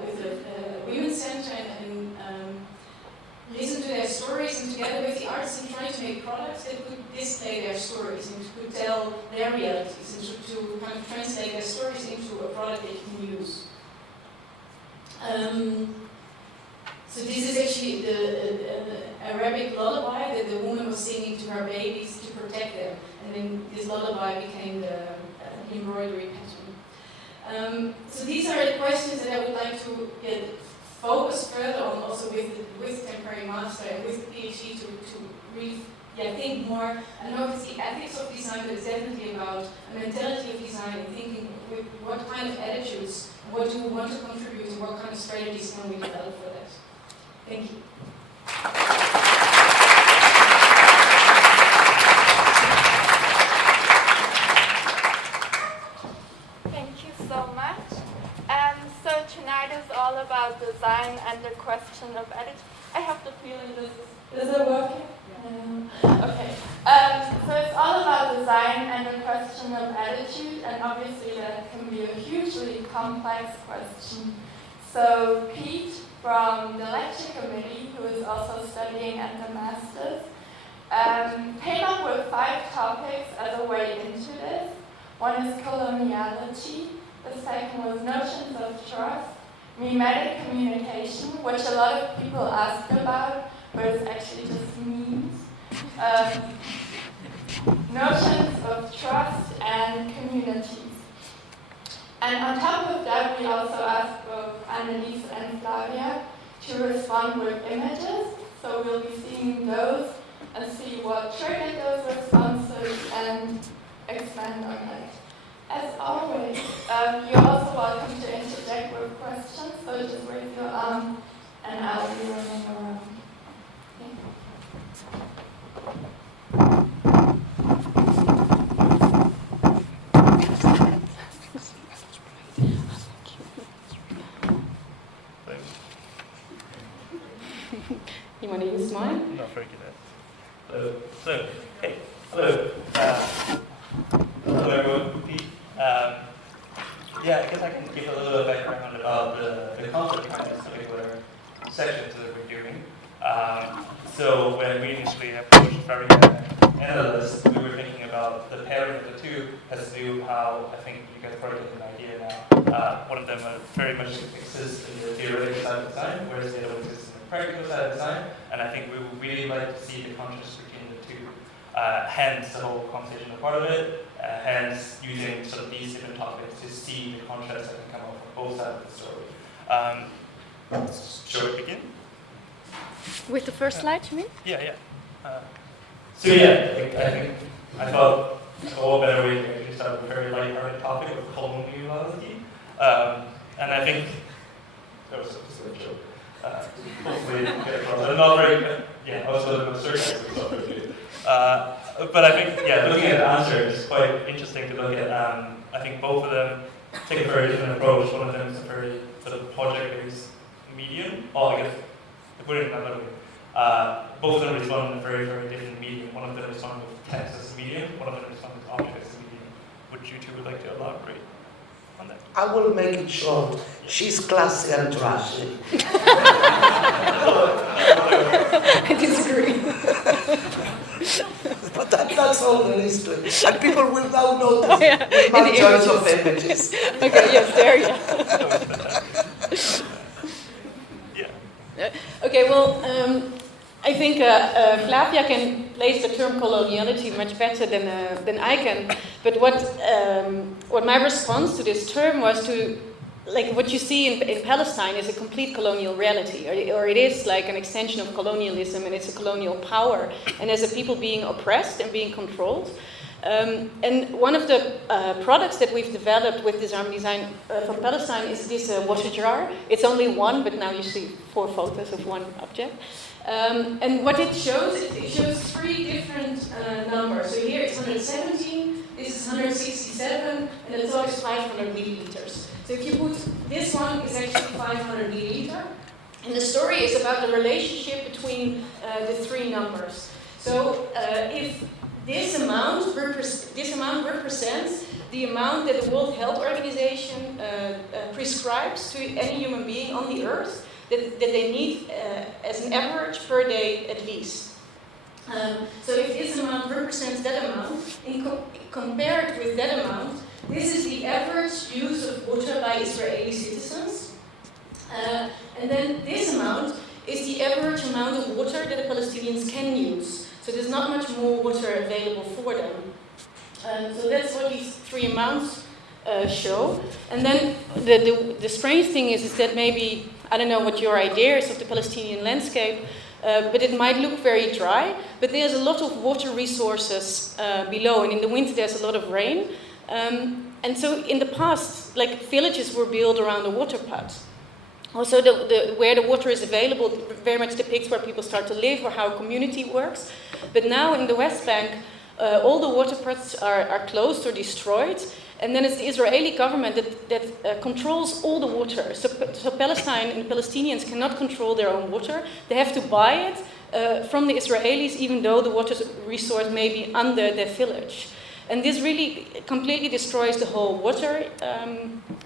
Women's Center and listened to their stories, and together with the artists and trying to make products that could display their stories and could tell their realities, and to kind of translate their stories into a product that you can use. So this is actually the Arabic lullaby that the woman was singing to her babies to protect them, and then this lullaby became the embroidery pattern. So these are the questions that I would like to focus further on, also with temporary master and with the PhD to really think more. I know it's the ethics of design, but it's definitely about a mentality of design and thinking with what kind of attitudes, what do we want to contribute, and what kind of strategies can we develop for that. Thank you. Thank you so much. So tonight is all about design and the question of attitude. I have the feeling is it working? Yeah. Okay. So it's all about design and the question of attitude, and obviously that can be a hugely complex question. So Pete from the lecture committee, who is also studying at the master's, came up with 5 topics as a way into this. One is coloniality. The second was notions of trust, mimetic communication, which a lot of people asked about, but it's actually just memes. Notions of trust and communities. And on top of that, we also asked both Annelys and Flavia to respond with images. So we'll be seeing those and see what triggered those responses and expand on it. As always, you're also welcome to interject with questions, so just raise your arm and I'll be running around. You want to use mine? Not very good at it. So, hey, hello. Hello everyone, Pete. Yeah, I guess I can give a little background about the concept behind this particular section that we're doing. So when we initially approached Flavia and Annelys, we were thinking about the pairing of the two has to do with how I think you guys probably get an idea now. One of them very much exists in the theoretical side of design, whereas the other one exists in the practical side of design. And I think we would really like to see the contrast between the two. Hence the whole conversation a part of it. Hence using sort of these different topics to see the contrast that can come up from both sides of the story. Shall we begin? With the first slide, you mean? Yeah. So yeah, I thought a better way to actually start with a very light-hearted topic of coloniality. And I think that was a joke. Hopefully it get across. I'm not very, also the sarcasm stuff. But I think, looking at the answer, it's quite interesting to look at. I think both of them take a very different approach. One of them is a very sort of project-based medium. I guess to put it another way. Both of them respond in a very, very different medium. One of them responds with text as a medium. One of them responds with object as a medium. Would you two like to elaborate on that? I will make it short. She's classy and trashy. I disagree. But that's all there is to it. And people will now notice Yeah, my in the choice of images. Okay, yes, there, yeah. Okay, well, I think Flavia can place the term coloniality much better than I can. But what my response to this term was to, like, what you see in Palestine is a complete colonial reality, or it is like an extension of colonialism, and it's a colonial power, and as a people being oppressed and being controlled. And one of the products that we've developed with Disarm Design from Palestine is this water jar. It's only one, but now you see 4 photos of one object. And what it shows 3 different numbers. So here it's 117, this is 167, and the top is 500 milliliters. So if you put this one, it's actually 500 milliliter. And the story is about the relationship between the 3 numbers. So if this amount represents the amount that the World Health Organization prescribes to any human being on the earth that they need as an average per day at least. So if this amount represents that amount, compared with that amount, this is the average use of water by Israeli citizens. And then this amount is the average amount of water that the Palestinians can use. So there's not much more water available for them. So that's what these 3 amounts show. And then the strange thing is that maybe, I don't know what your idea is of the Palestinian landscape, but it might look very dry, but there's a lot of water resources below, and in the winter there's a lot of rain. And so in the past, like, villages were built around a water pot. Also, where the water is available very much depicts where people start to live or how a community works. But now in the West Bank, all the water pots are closed or destroyed. And then it's the Israeli government that controls all the water. So Palestine and the Palestinians cannot control their own water. They have to buy it from the Israelis, even though the water resource may be under their village. And this really completely destroys the whole water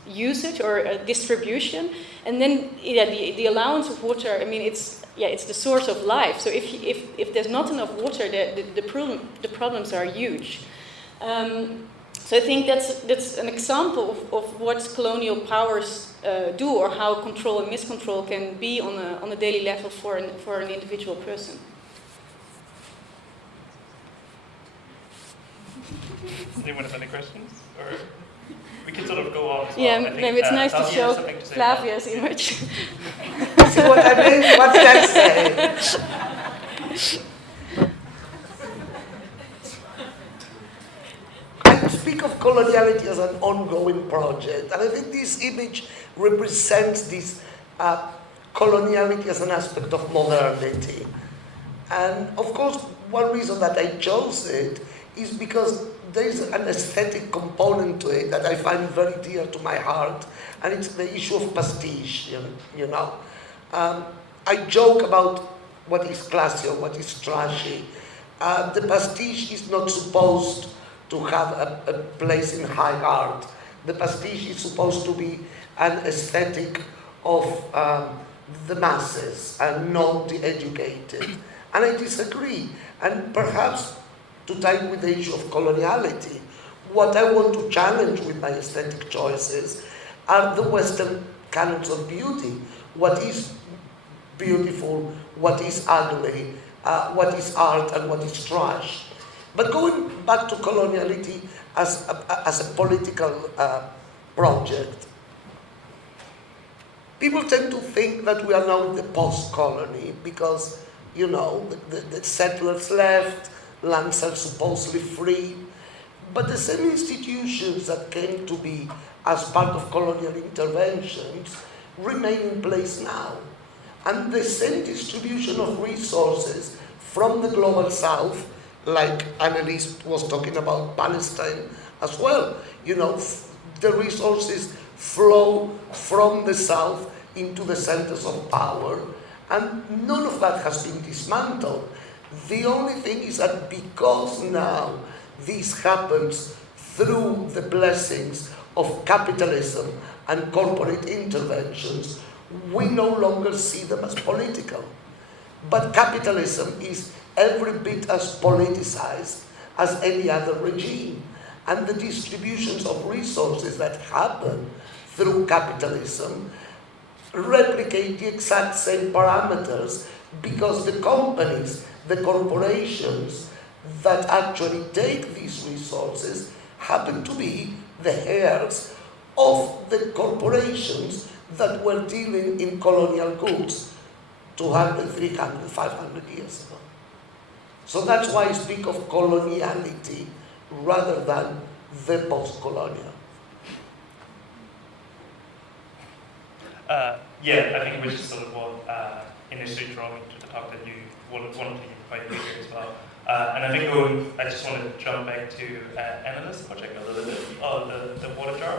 usage or distribution. And then the allowance of water, I mean, it's the source of life. So if there's not enough water, the problems are huge. So I think that's an example of what colonial powers do, or how control and miscontrol can be on a daily level for an individual person. Anyone have any questions? Or we can sort of go on as well. Yeah, I think, maybe it's nice to show Flavia's image. See what I mean? What did I say? I speak of coloniality as an ongoing project, and I think this image represents this coloniality as an aspect of modernity. And of course, one reason that I chose it is because there is an aesthetic component to it that I find very dear to my heart, and it's the issue of pastiche, you know. I joke about what is classy or what is trashy. The pastiche is not supposed to have a place in high art. The pastiche is supposed to be an aesthetic of the masses and not the educated. And I disagree. And perhaps to tie with the issue of coloniality, what I want to challenge with my aesthetic choices are the Western canons of beauty. What is beautiful, what is ugly, what is art and what is trash. But going back to coloniality as a political project, people tend to think that we are now in the post-colony because, you know, the settlers left, lands are supposedly free, but the same institutions that came to be as part of colonial interventions remain in place now. And the same distribution of resources from the global south, like Annelys was talking about Palestine as well, you know, the resources flow from the south into the centers of power, and none of that has been dismantled. The only thing is that because now this happens through the blessings of capitalism and corporate interventions, we no longer see them as political. But capitalism is every bit as politicized as any other regime. And the distributions of resources that happen through capitalism replicate the exact same parameters, because the companies, the corporations that actually take these resources happen to be the heirs of the corporations that were dealing in colonial goods 200, 300, 500 years ago. So that's why I speak of coloniality rather than the post-colonial. Yeah, I think it was just sort of what initially drew me to the talk that you wanted to invite me here as well. And I think I just want to jump back to Annelys' project a little bit, the water jar.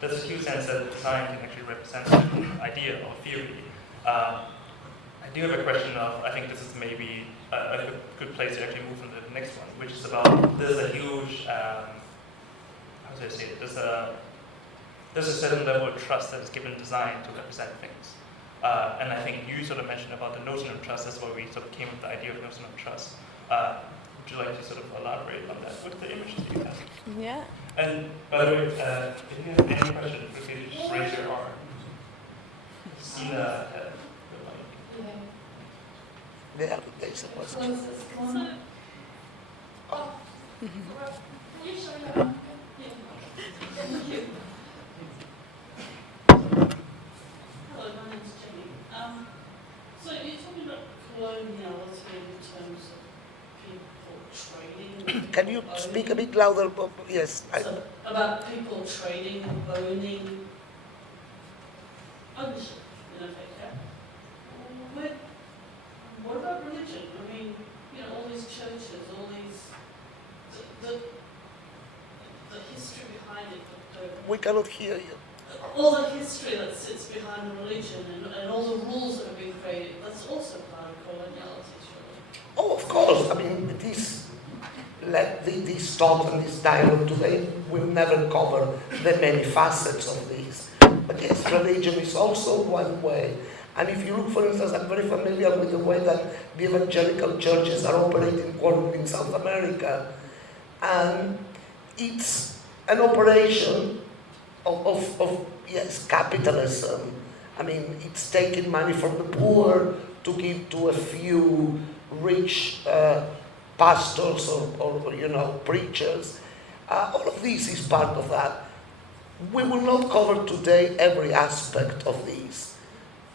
There's a huge sense that design can actually represent an idea or theory. I do have a question of, I think this is maybe a good place to actually move on to the next one, which is about, there's a huge, how do I say it, there's a certain level of trust that is given design to represent things. And I think you sort of mentioned about the notion of trust. That's why we sort of came with the idea of notion of trust. Would you like to sort of elaborate on that with the images that you have? Yeah. And by the way, if you have any questions, feel free to just raise your arm. Sina had the mic. Yeah, there's a question. Can you show your arm? Thank you. Hello, my name's Jenny. So you're talking about coloniality in terms of people trading. Can you speak a bit louder? Yes. So about people trading, owning, ownership, in effect, yeah? What about religion? I mean, all these churches, all these, the history behind it, We cannot hear you. all the history that sits behind the religion and all the rules that have been created, that's also part of coloniality, surely. Oh, of course. I mean, this talk and this dialogue today will never cover the many facets of this. But yes, religion is also one way. And if you look, for instance, I'm very familiar with the way that the evangelical churches are operating in South America. And it's an operation of capitalism. I mean, it's taking money from the poor to give to a few rich pastors or preachers. All of this is part of that. We will not cover today every aspect of this.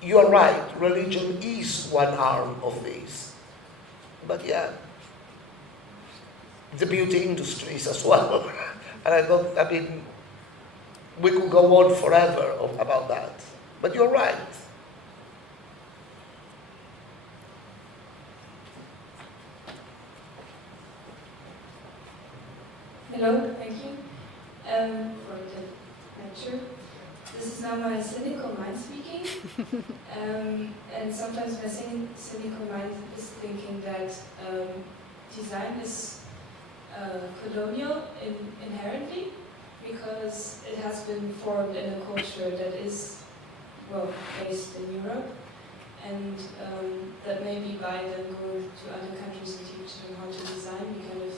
You are right, religion is one arm of this. But yeah, the beauty industries as well. And we could go on forever about that. But you're right. Hello, thank you for the lecture. This is now my cynical mind speaking. And sometimes my cynical mind is thinking that design is colonial inherently, because it has been formed in a culture that is, based in Europe, and that maybe by then going to other countries and teach them how to design, we kind of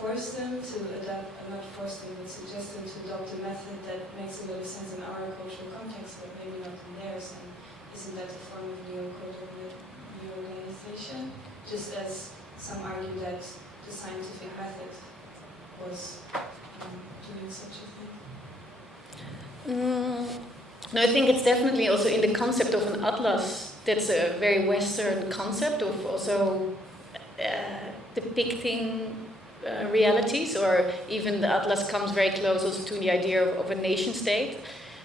force them to adapt, not force them, but suggest them to adopt a method that makes a lot of sense in our cultural context, but maybe not in theirs. And isn't that a form of reorganization? Just as some argue that the scientific method was doing such a thing. No, I think it's definitely also in the concept of an atlas. That's a very Western concept of also depicting realities, or even the atlas comes very close also to the idea of a nation state.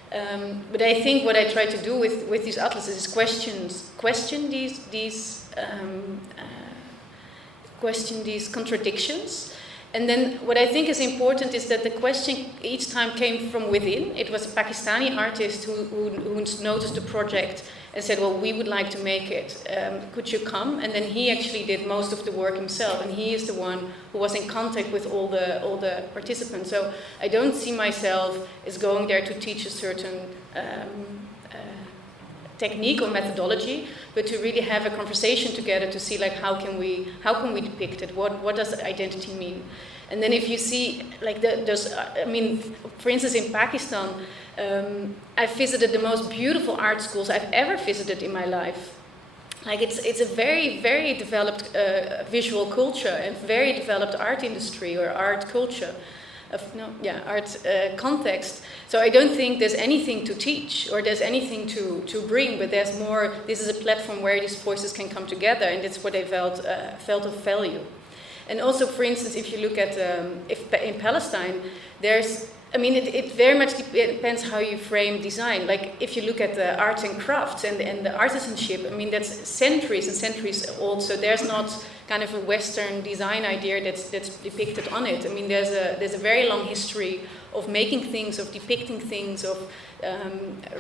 But I think what I try to do with these atlases is question these contradictions. And then what I think is important is that the question each time came from within. It was a Pakistani artist who noticed the project and said, well, we would like to make it. Could you come? And then he actually did most of the work himself, and he is the one who was in contact with all the participants. So I don't see myself as going there to teach a certain technique or methodology, but to really have a conversation together to see like how can we depict it? What does identity mean? And then if you see like for instance, in Pakistan, I visited the most beautiful art schools I've ever visited in my life. Like it's a very, very developed visual culture and very developed art industry or art culture. Art context. So I don't think there's anything to teach or there's anything to bring, but there's more. This is a platform where these voices can come together, and it's what they felt of value. And also, for instance, if you look at in Palestine, it very much depends how you frame design. Like if you look at the arts and crafts and the artisanship, that's centuries and centuries old. So there's not kind of a Western design idea that's depicted on it. There's a very long history of making things, of depicting things, of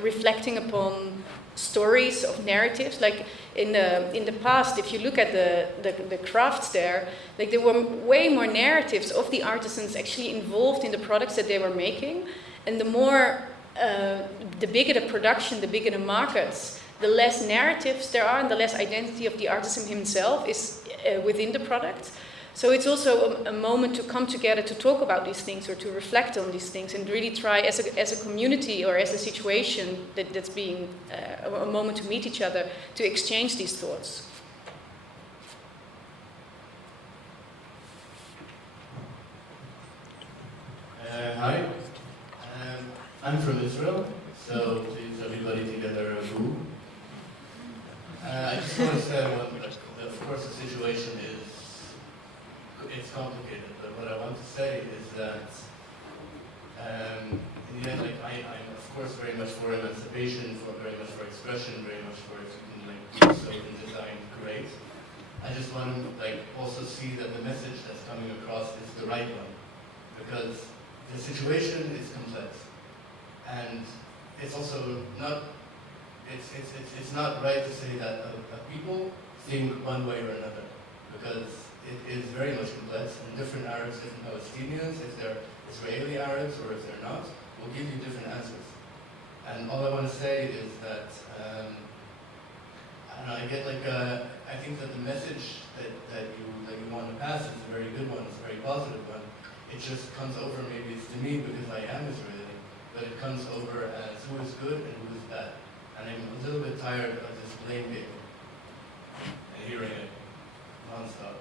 reflecting upon stories, of narratives. Like in the past, if you look at the crafts there, like there were way more narratives of the artisans actually involved in the products that they were making, and the bigger the production, the bigger the markets, the less narratives there are and the less identity of the artisan himself is within the product. So it's also a moment to come together to talk about these things or to reflect on these things and really try as a community or as a situation that's being a moment to meet each other to exchange these thoughts. Hi, I'm from Israel, so please everybody together a boo. I just want to say, of course the situation it's complicated, but what I want to say is that in the end, I'm of course very much for emancipation, very much for expression, very much for if you can do so in design, great. I just want to also see that the message that's coming across is the right one, because the situation is complex, and it's also not. It's not right to say that people think one way or another, because it is very much complex, and different Arabs, different Palestinians, if they're Israeli Arabs or if they're not, will give you different answers. And all I want to say is that I think that the message that you want to pass is a very good one, it's a very positive one. It just comes over, maybe it's to me because I am Israeli, but it comes over as who is good and who is bad. And I'm a little bit tired of this blame game and hearing it non-stop.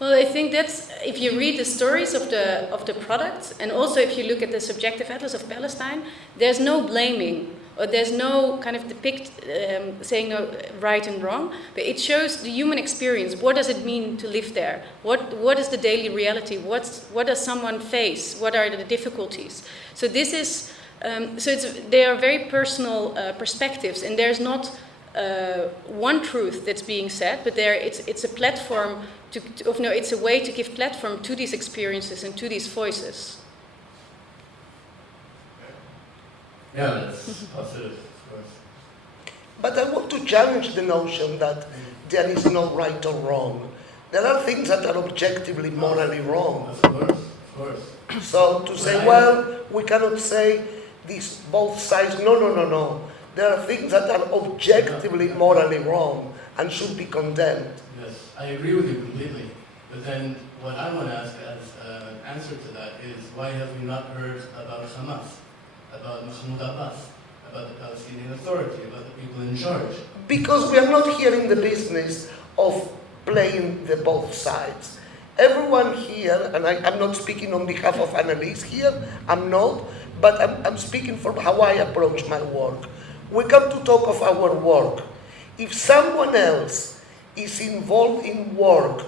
Well, I think that's, if you read the stories of the product, and also if you look at the subjective atlas of Palestine, there's no blaming, or there's no kind of saying no right and wrong, but it shows the human experience. What does it mean to live there? What is the daily reality? What does someone face? What are the difficulties? So this is, they are very personal perspectives, and there's not one truth that's being said, but it's a platform it's a way to give platform to these experiences and to these voices. Yeah, that's positive, of course. But I want to challenge the notion that there is no right or wrong. There are things that are objectively morally wrong. Of course. So to say, well, we cannot say these both sides. No. There are things that are objectively morally wrong and should be condemned. Yes, I agree with you completely. But then what I want to ask as an answer to that is, why have we not heard about Hamas, about Mahmoud Abbas, about the Palestinian Authority, about the people in charge? Because we are not here in the business of playing the both sides. Everyone here, and I'm not speaking on behalf of Annelys here, I'm not, but I'm speaking from how I approach my work. We come to talk of our work. If someone else is involved in work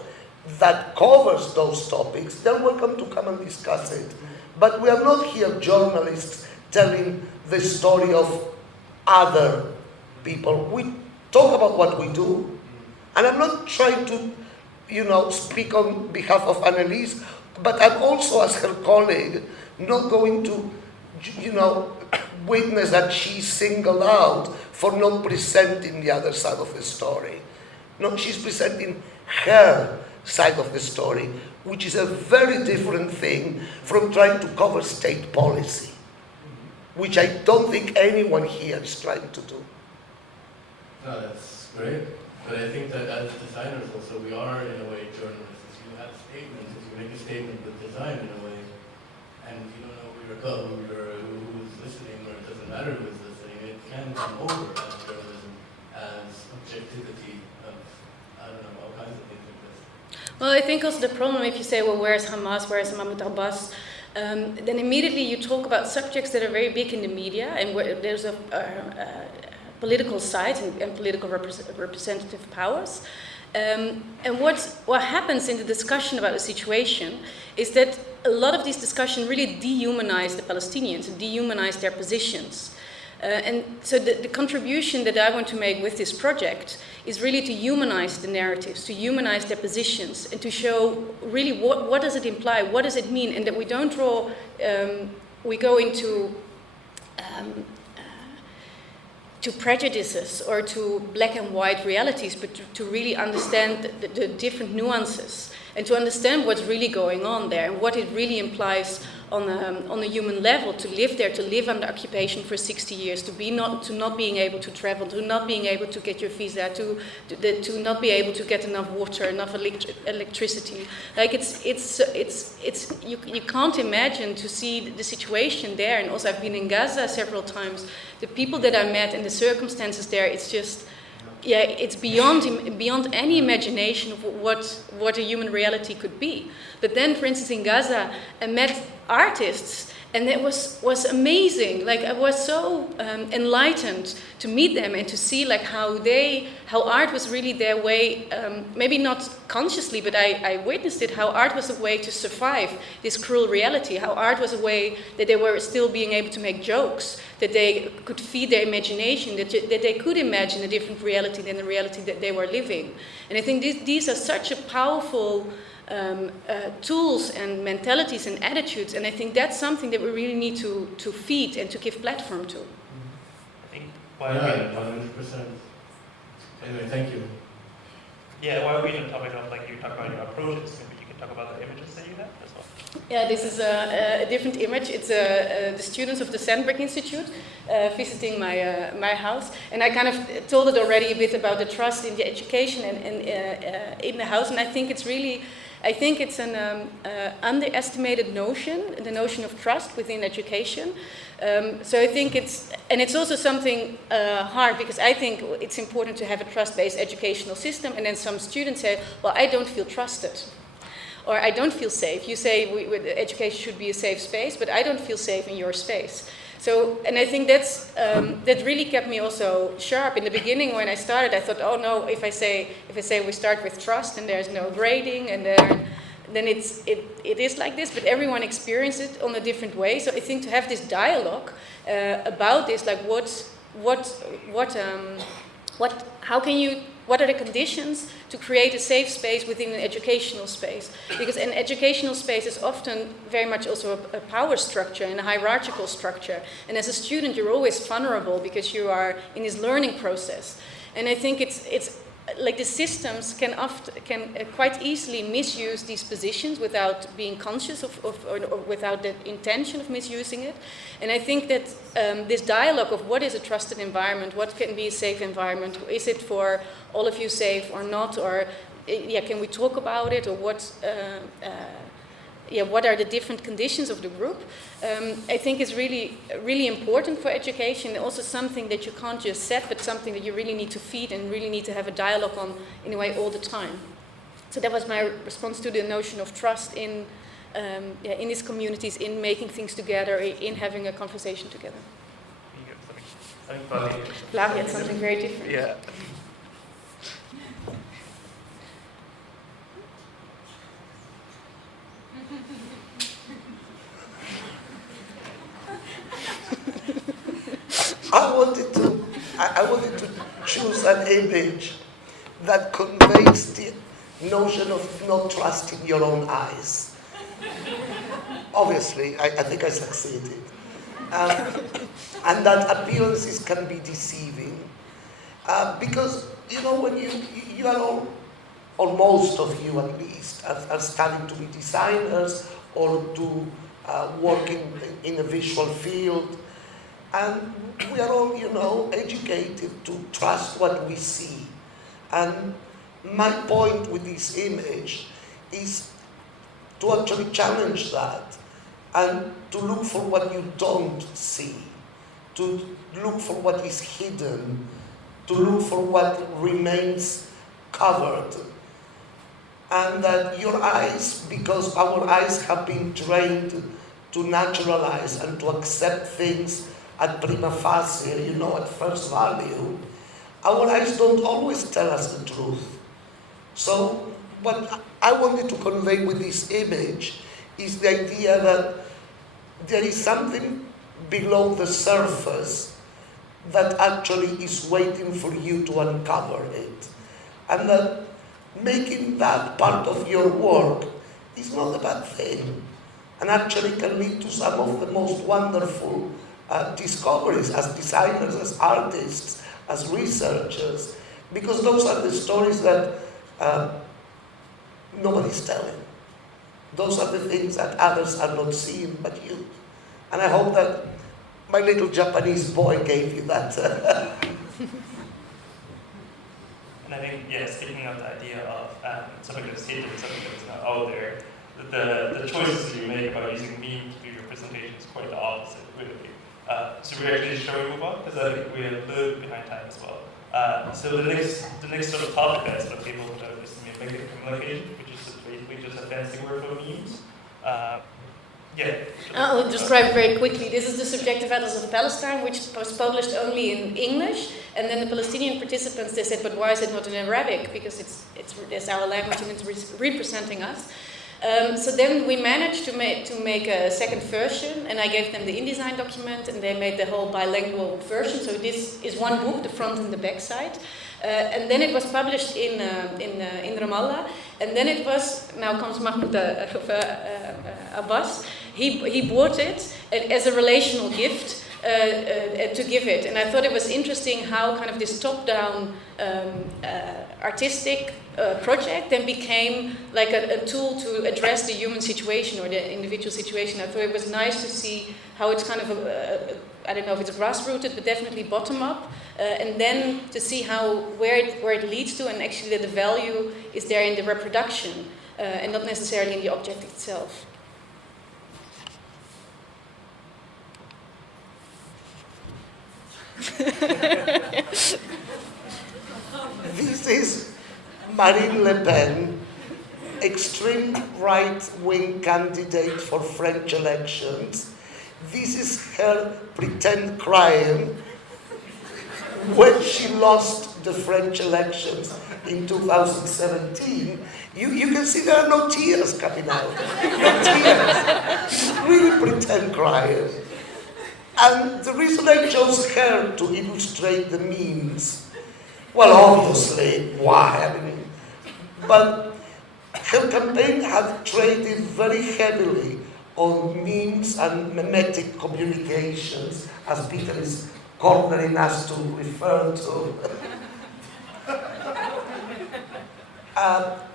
that covers those topics, they're welcome to come and discuss it. But we are not here journalists telling the story of other people. We talk about what we do. And I'm not trying to, speak on behalf of Annelys, but I'm also, as her colleague, not going to, witness that she's singled out for not presenting the other side of the story. No, she's presenting her side of the story, which is a very different thing from trying to cover state policy, which I don't think anyone here is trying to do. No, that's great. But I think that as designers also, we are in a way journalists. You have statements, you make a statement with design in a way, and you don't know who's listening, or it doesn't matter who's listening. It can come over as journalism, as objectivity of, I don't know, all kinds of things like this. Well, I think also the problem if you say, well, where's Hamas, where's Mahmoud Abbas, then immediately you talk about subjects that are very big in the media, and where there's a political side and political representative powers. And what happens in the discussion about the situation is that a lot of these discussions really dehumanize the Palestinians and dehumanize their positions. And so the contribution that I want to make with this project is really to humanize the narratives, to humanize their positions, and to show really what does it imply, what does it mean, and that we don't draw, we go into to prejudices or to black and white realities, but to really understand the different nuances and to understand what's really going on there and what it really implies on a human level to live there, to live under occupation for 60 years, to not being able to travel, to not being able to get your visa, to not be able to get enough water, enough electricity. Like you can't imagine to see the situation there. And also I've been in Gaza several times. The people that I met and the circumstances there, it's just, yeah, it's beyond any imagination of what a human reality could be. But then, for instance, in Gaza, I met artists, and it was amazing. Like I was so enlightened to meet them and to see like how art was really their way. Maybe not consciously, but I witnessed it. How art was a way to survive this cruel reality. How art was a way that they were still being able to make jokes, that they could feed their imagination, that they could imagine a different reality than the reality that they were living. And I think these are such a powerful tools and mentalities and attitudes, and I think that's something that we really need to feed and to give platform to. I think Yeah, 100%. Anyway, thank you. Yeah, while we're on the topic of like you talk about your approaches, maybe you can talk about the images that you have as well. Yeah, this is a different image. It's the students of the Sandberg Institute visiting my house, and I kind of told it already a bit about the trust in the education and in the house, and I think it's an underestimated notion, the notion of trust within education. So I think it's also something hard, because I think it's important to have a trust-based educational system, and then some students say, well, I don't feel trusted, or I don't feel safe. You say education should be a safe space, but I don't feel safe in your space. So, and I think that really kept me also sharp. In the beginning, when I started, I thought, oh no, if I say we start with trust and there's no grading, and then it is like this. But everyone experiences it on a different way. So I think to have this dialogue about this, like what are the conditions to create a safe space within an educational space? Because an educational space is often very much also a power structure and a hierarchical structure. And as a student, you're always vulnerable because you are in this learning process. And I think it's like the systems can quite easily misuse these positions without being conscious of or without the intention of misusing it. And I think that this dialogue of what is a trusted environment, what can be a safe environment, is it for all of you safe or not, or can we talk about it, or what are the different conditions of the group, I think is really, really important for education, and also something that you can't just set, but something that you really need to feed and really need to have a dialogue on in a way all the time. So that was my response to the notion of trust in these communities, in making things together, in having a conversation together. Flavia had something very different. Yeah. I wanted to choose an image that conveys the notion of not trusting your own eyes. Obviously, I think I succeeded. And that appearances can be deceiving. Because, when you are all, or most of you at least, are studying to be designers or to work in a visual field, And we are all, educated to trust what we see. And my point with this image is to actually challenge that and to look for what you don't see, to look for what is hidden, to look for what remains covered. And that your eyes, because our eyes have been trained to naturalize and to accept things at prima facie, at first value, our eyes don't always tell us the truth. So what I wanted to convey with this image is the idea that there is something below the surface that actually is waiting for you to uncover it. And that making that part of your work is not a bad thing, and actually can lead to some of the most wonderful discoveries as designers, as artists, as researchers, because those are the stories that nobody's telling. Those are the things that others are not seeing but you. And I hope that my little Japanese boy gave you that. And I think, speaking of the idea of something that's hidden, something that's not out there, the choices you make about using meme to do your presentation is quite the opposite, really. So we actually shall we move on? Because I think we're a little behind time as well. So the next sort of topic that some people know is media communication, which is basically just a fancy word for memes. I'll describe very quickly. This is the Subjective Atlas of Palestine, which was published only in English. And then the Palestinian participants, they said, but why is it not in Arabic? Because it's our language and it's representing us. So then we managed to make a second version, and I gave them the InDesign document, and they made the whole bilingual version. So this is one book, the front and the back side. And then it was published in Ramallah, and then it was, now comes Mahmoud Abbas, he bought it as a relational gift to give it. And I thought it was interesting how kind of this top-down artistic project then became like a tool to address the human situation or the individual situation. I thought it was nice to see how it's kind of, I don't know if it's grassrooted, but definitely bottom-up. And then to see where it leads to, and actually that the value is there in the reproduction and not necessarily in the object itself. This is Marine Le Pen, extreme right-wing candidate for French elections. This is her pretend crying when she lost the French elections in 2017. You can see there are no tears coming out. No tears. She's really pretend crying. And the reason I chose her to illustrate the memes, well, obviously, why? But her campaign had traded very heavily on memes and mimetic communications, as Peter is cornering us to refer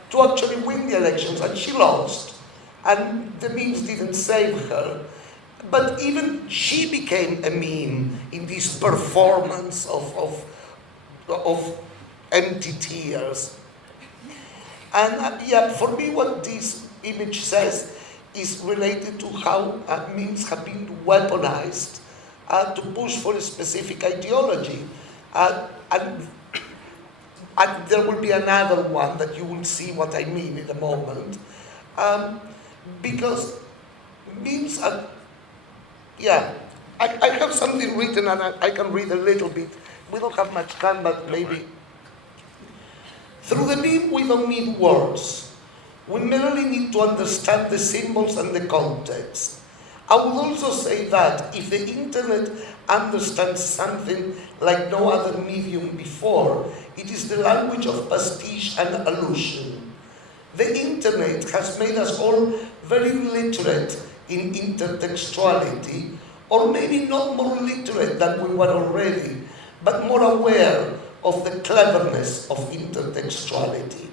to actually win the elections, and she lost. And the memes didn't save her. But even she became a meme in this performance of empty tears. And for me what this image says is related to how memes have been weaponized to push for a specific ideology. And there will be another one that you will see what I mean in a moment. Because memes are, I have something written and I can read a little bit. We don't have much time, but maybe. Through the meme, we don't need words. We merely need to understand the symbols and the context. I would also say that if the internet understands something like no other medium before, it is the language of pastiche and allusion. The internet has made us all very literate in intertextuality, or maybe not more literate than we were already, but more aware of the cleverness of intertextuality.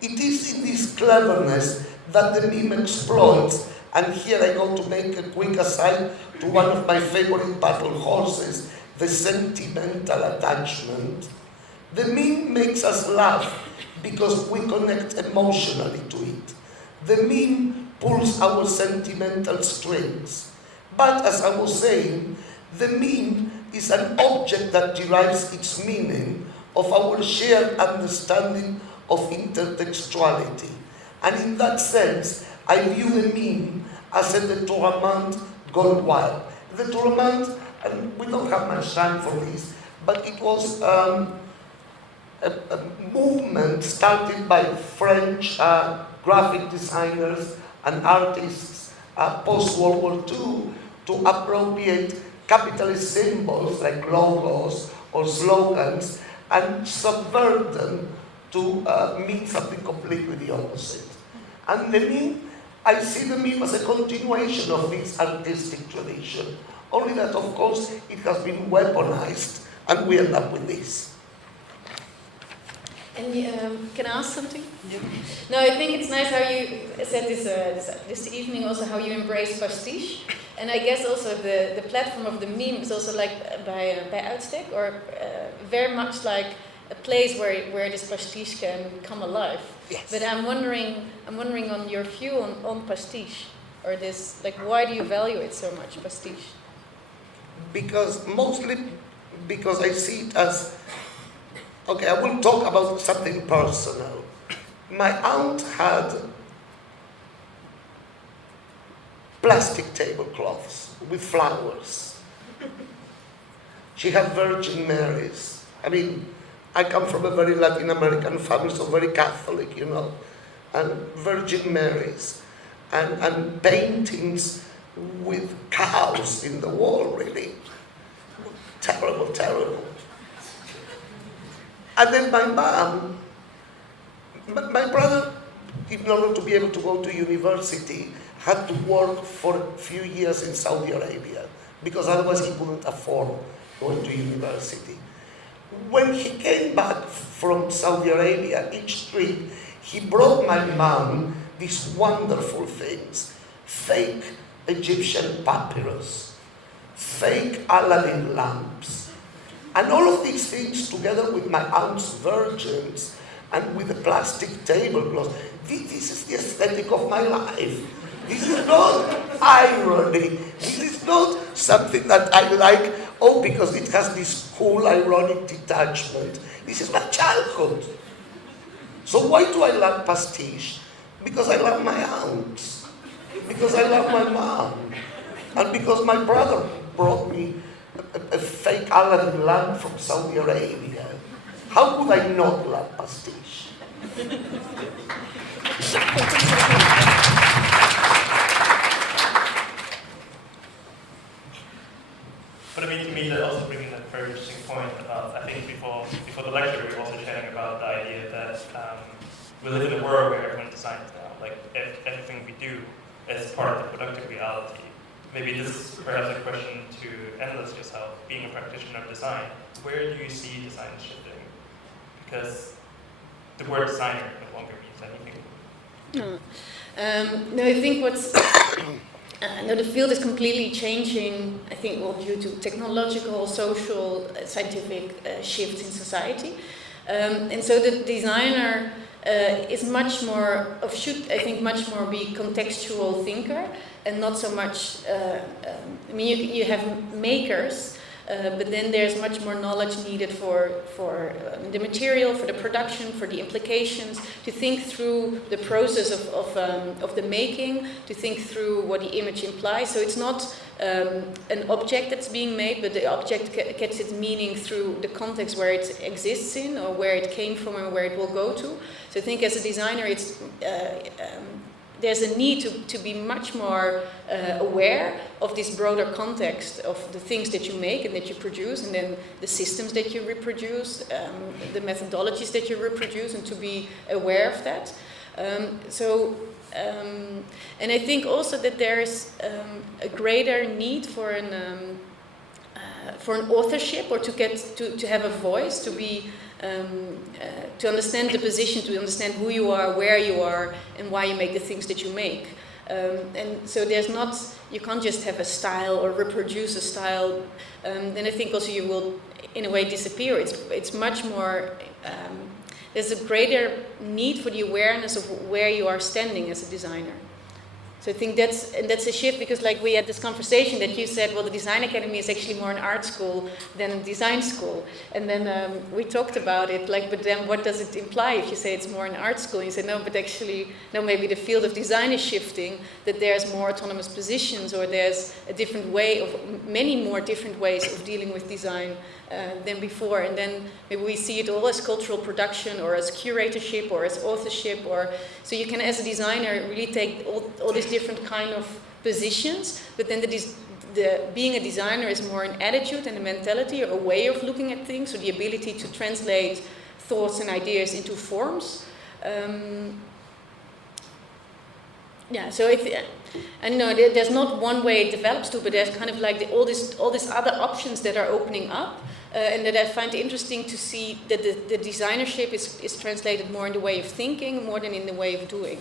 It is in this cleverness that the meme exploits And here I go to make a quick aside to one of my favorite battle horses, the sentimental attachment. The meme makes us laugh because we connect emotionally to it. The meme pulls our sentimental strings. But as I was saying, the meme is an object that derives its meaning of our shared understanding of intertextuality. And in that sense, I view the meme as a détournement gone wild. The détournement, and we don't have much time for this, but it was a movement started by French graphic designers and artists post-World War II to appropriate capitalist symbols like logos or slogans and subvert them to mean something completely the opposite. And the meme, I see the meme as a continuation of this artistic tradition, only that of course it has been weaponized and we end up with this. And can I ask something? Yeah. No, I think it's nice how you said this evening also how you embrace pastiche. And I guess also the platform of the meme is also like by uitstek, or very much like a place where this pastiche can come alive. Yes. But I'm wondering on your view on pastiche, or this, like, why do you value it so much, pastiche? Mostly because I see it as, okay, I will talk about something personal. My aunt had plastic tablecloths with flowers. She had Virgin Marys. I mean, I come from a very Latin American family, so very Catholic, you know, and Virgin Marys, and paintings with cows in the wall, really. Terrible, terrible. And then my mom, my brother, in order to be able to go to university, had to work for a few years in Saudi Arabia, because otherwise he couldn't afford going to university. When he came back from Saudi Arabia, each trip, he brought my mom these wonderful things: fake Egyptian papyrus, fake Aladdin lamps, and all of these things together with my aunt's virgins and with the plastic tablecloth. This is the aesthetic of my life. This is not irony. This is not something that I like, because it has this cool, ironic detachment. This is my childhood. So why do I love pastiche? Because I love my aunts. Because I love my mom. And because my brother brought me a fake Aladdin lamp from Saudi Arabia. How could I not love pastiche? But I mean, to me, that also brings a very interesting point about, I think before the lecture, we were also chatting about the idea that we live in a world where everyone designs now. Like, everything we do is part of the productive reality. Maybe this is perhaps a question to Annelys yourself, being a practitioner of design. Where do you see design shifting? Because the word designer no longer means anything. No, I think what's... the field is completely changing, I think, due to technological, social, scientific shifts in society. And so the designer is much more much more be contextual thinker, and not so much, I mean, you have makers, but then there's much more knowledge needed for the material, for the production, for the implications, to think through the process of the making, to think through what the image implies. So it's not an object that's being made, but the object gets its meaning through the context where it exists in, or where it came from and where it will go to. So I think as a designer, it's there's a need to be much more aware of this broader context of the things that you make and that you produce, and then the systems that you reproduce, the methodologies that you reproduce, and to be aware of that. And I think also that there's a greater need for an authorship, or to have a voice, to be to understand the position, to understand who you are, where you are, and why you make the things that you make. And so there's not, you can't just have a style or reproduce a style. Then I think also you will, in a way, disappear. It's much more, there's a greater need for the awareness of where you are standing as a designer. So I think that's a shift, because like we had this conversation that you said, well, the design academy is actually more an art school than a design school. And then we talked about it, like, but then what does it imply if you say it's more an art school? And you said, no, but actually, no, maybe the field of design is shifting, that there's more autonomous positions, or there's a different way of, many more different ways of dealing with design than before. And then maybe we see it all as cultural production, or as curatorship, or as authorship, or so you can, as a designer, really take all these different kind of positions, but then being a designer is more an attitude and a mentality, or a way of looking at things, or the ability to translate thoughts and ideas into forms. Yeah, so I know there's not one way it develops to, but there's kind of like all these other options that are opening up, and that I find interesting to see that the designership is translated more in the way of thinking more than in the way of doing.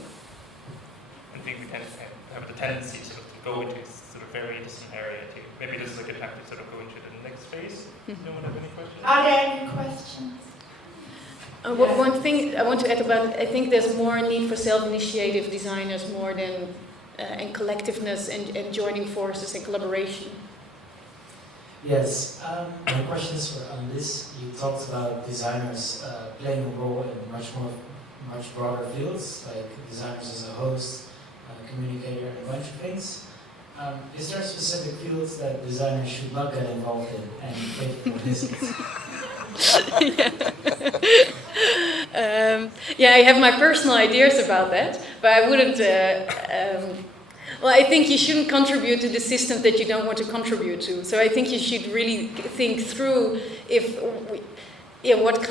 I think we kind of have the tendency sort of to go into sort of very distant area. Maybe this is a good time to sort of go into the next phase. Anyone have any questions? Are there any questions? One thing I want to add about, I think there's more need for self-initiative designers more than and collectiveness and joining forces and collaboration. Yes, my question is for Annelys. You talked about designers playing a role in much broader fields, like designers as a host, communicator, and a bunch of things. Is there specific fields that designers should not get involved in and take participants? Yeah, I have my personal ideas about that, but I wouldn't. Well, I think you shouldn't contribute to the systems that you don't want to contribute to. So I think you should really think through what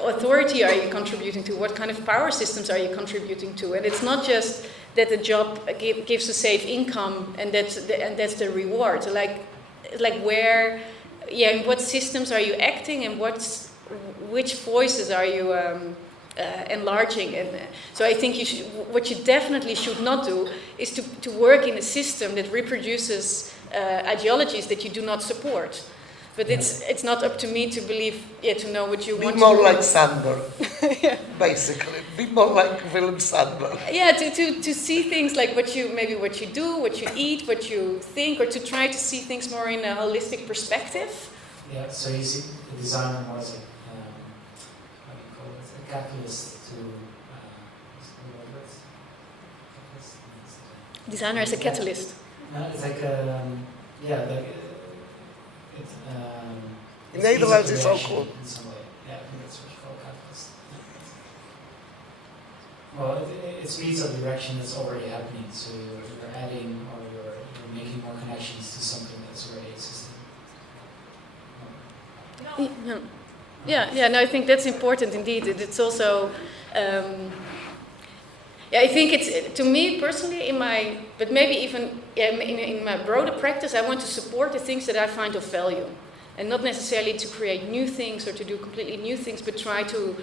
authority are you contributing to? What kind of power systems are you contributing to? And it's not just that the job gives a safe income and that's the reward. Like where, in what systems are you acting, and which voices are you enlarging? And so I think what you definitely should not do is to work in a system that reproduces ideologies that you do not support. But it's not up to me to believe, to know what you want to do. Be more like Sandberg, basically. Be more like Willem Sandberg. Yeah, to see things like what you do, what you eat, what you think, or to try to see things more in a holistic perspective. Yeah, so you see the designer more as a catalyst to... Designer as a catalyst. It's like, In Nederlands is ook cool. In some way. Yeah, I think that's what you call catalyst. Well, it speeds up direction that's already happening, so you're adding or you're making more connections to something that's already existing. No, I think that's important indeed. It's also, I think it's, to me personally, but maybe even in my broader practice, I want to support the things that I find of value. And not necessarily to create new things or to do completely new things, but try to,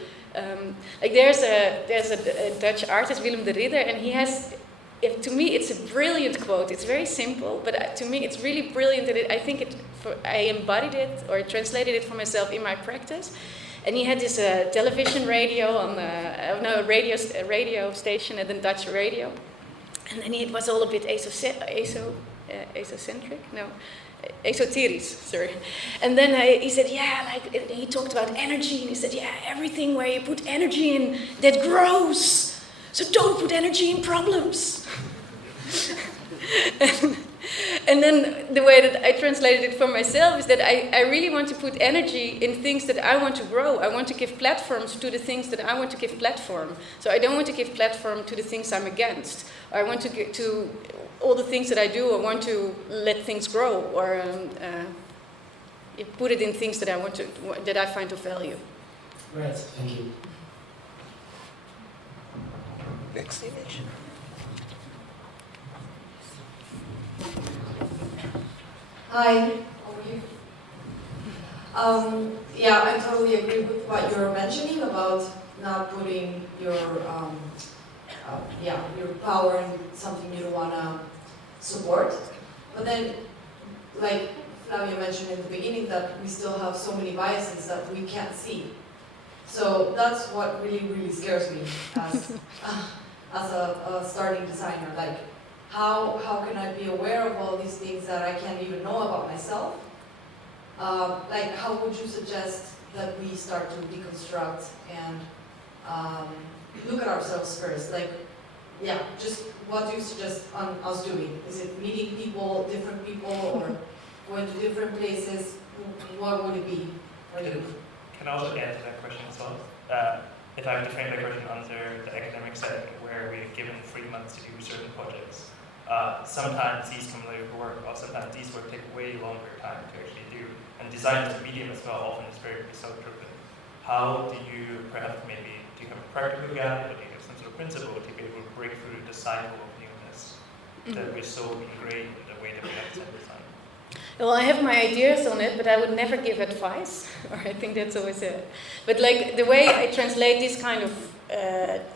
there's a Dutch artist, Willem de Ridder, and he has, to me it's a brilliant quote. It's very simple, but to me it's really brilliant, and I embodied it or translated it for myself in my practice. And he had this television radio on a radio station at the Dutch radio, and then it was all a bit esoteric, sorry. And then he said, he talked about energy, and he said, everything where you put energy in, that grows. So don't put energy in problems. And then the way that I translated it for myself is that I really want to put energy in things that I want to grow. I want to give platforms to the things that I want to give platform. So I don't want to give platform to the things I'm against. I want to get to all the things that I do. I want to let things grow, or put it in things that I find of value. Right. Thank you. Next image. Hi, over here. I totally agree with what you're mentioning about not putting your your power and something you don't want to support. But then, like Flavia mentioned in the beginning, that we still have so many biases that we can't see. So that's what really, really scares me as a starting designer. Like, how can I be aware of all these things that I can't even know about myself? Like, how would you suggest that we start to deconstruct and look at ourselves first? Like, yeah, just what do you suggest on us doing? Is it meeting people, different people, or going to different places? What would it be for you? Can I also answer that question as well? If I have to frame that question under the academic setting, where we are given 3 months to do certain projects, sometimes these cumulative work, or sometimes these work take way longer time to actually do. And design as a medium as well often is very result-driven. How do you, perhaps maybe, do you have a practical guide, or do you have some sort of principle to be able to break through the cycle of newness that we're so ingrained in the way that we understand design? Well, I have my ideas on it, but I would never give advice, or I think that's always it. But like the way I translate this kind of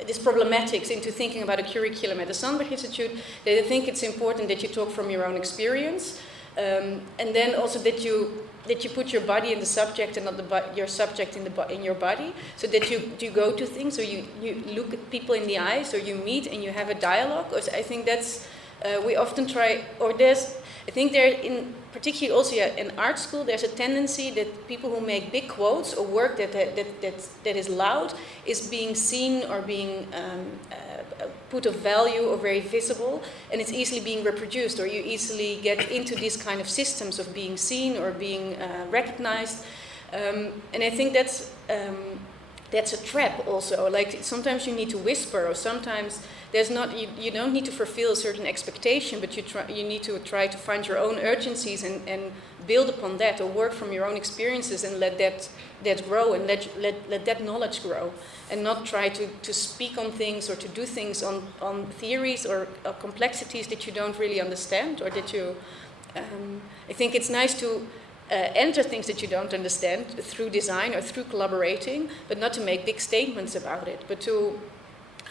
this problematics into thinking about a curriculum at the Sandberg Institute, that I think it's important that you talk from your own experience, and then also that you put your body in the subject and not your subject in your body, so that you go to things, or you look at people in the eyes, or you meet and you have a dialogue. Or I think that's we often try, or I think there, in particularly also in art school, there's a tendency that people who make big quotes or work that is loud is being seen or being put of value or very visible, and it's easily being reproduced, or you easily get into these kind of systems of being seen or being recognized, and I think that's a trap also. Like sometimes you need to whisper, or sometimes there's not. You don't need to fulfill a certain expectation, but you need to try to find your own urgencies and build upon that, or work from your own experiences and let that grow, and let that knowledge grow, and not try to speak on things or to do things on theories or complexities that you don't really understand, or that you. I think it's nice to. Enter things that you don't understand through design or through collaborating, but not to make big statements about it, but to,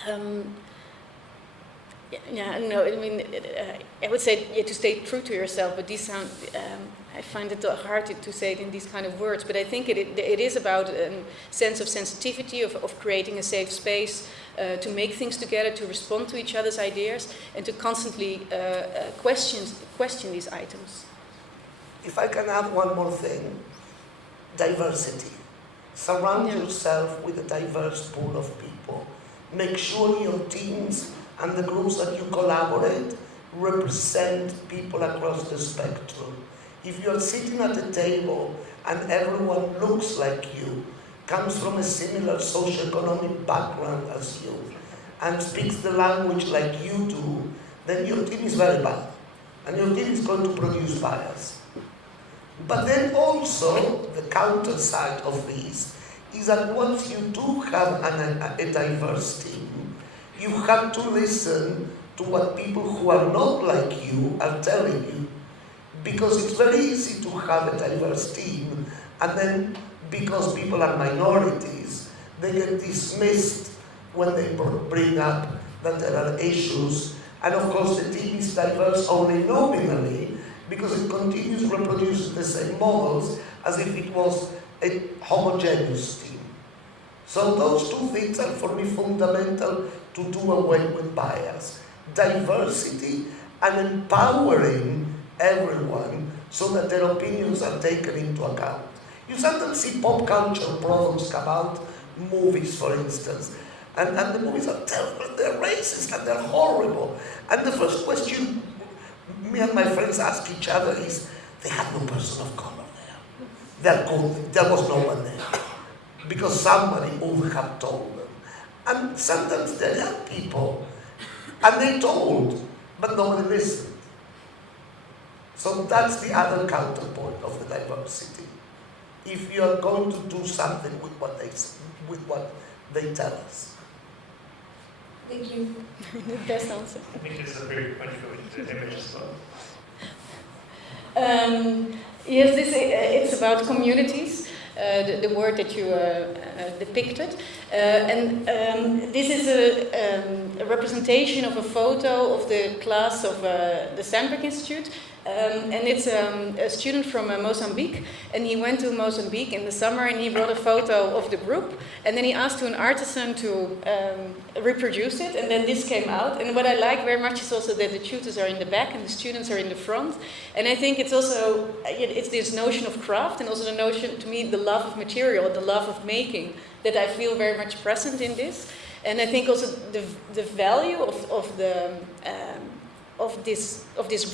I don't know, I mean, I would say to stay true to yourself, but these sound, I find it hard to say it in these kind of words, but I think it is about a sense of sensitivity, of creating a safe space, to make things together, to respond to each other's ideas, and to constantly question these items. If I can add one more thing, diversity. Surround yourself with a diverse pool of people. Make sure your teams and the groups that you collaborate represent people across the spectrum. If you're sitting at a table and everyone looks like you, comes from a similar socioeconomic background as you, and speaks the language like you do, then your team is very bad, and your team is going to produce bias. But then also, the counter side of this is that once you do have a diverse team, you have to listen to what people who are not like you are telling you. Because it's very easy to have a diverse team, and then because people are minorities, they get dismissed when they bring up that there are issues. And of course, the team is diverse only nominally, because it continues reproducing the same models as if it was a homogeneous team. So those two things are for me fundamental to do away with bias. Diversity and empowering everyone so that their opinions are taken into account. You sometimes see pop culture products come out, movies for instance, and the movies are terrible, they're racist and they're horrible. And the first question me and my friends ask each other is, they had no person of color there. There was no one there. Because somebody would have told them. And sometimes they're young people, and they told, but nobody listened. So that's the other counterpoint of the diversity. If you are going to do something with what they tell us. Thank you. The best answer. I think this is a very point to go into the image as well. Yes, it's about communities. the word that you depicted. This is a representation of a photo of the class of the Sandberg Institute. And it's a student from Mozambique, and he went to Mozambique in the summer and he brought a photo of the group, and then he asked to an artisan to reproduce it, and then this came out. And what I like very much is also that the tutors are in the back and the students are in the front, and I think it's also, it's this notion of craft and also the notion, to me, the love of material, the love of making, that I feel very much present in this. And I think also the value of this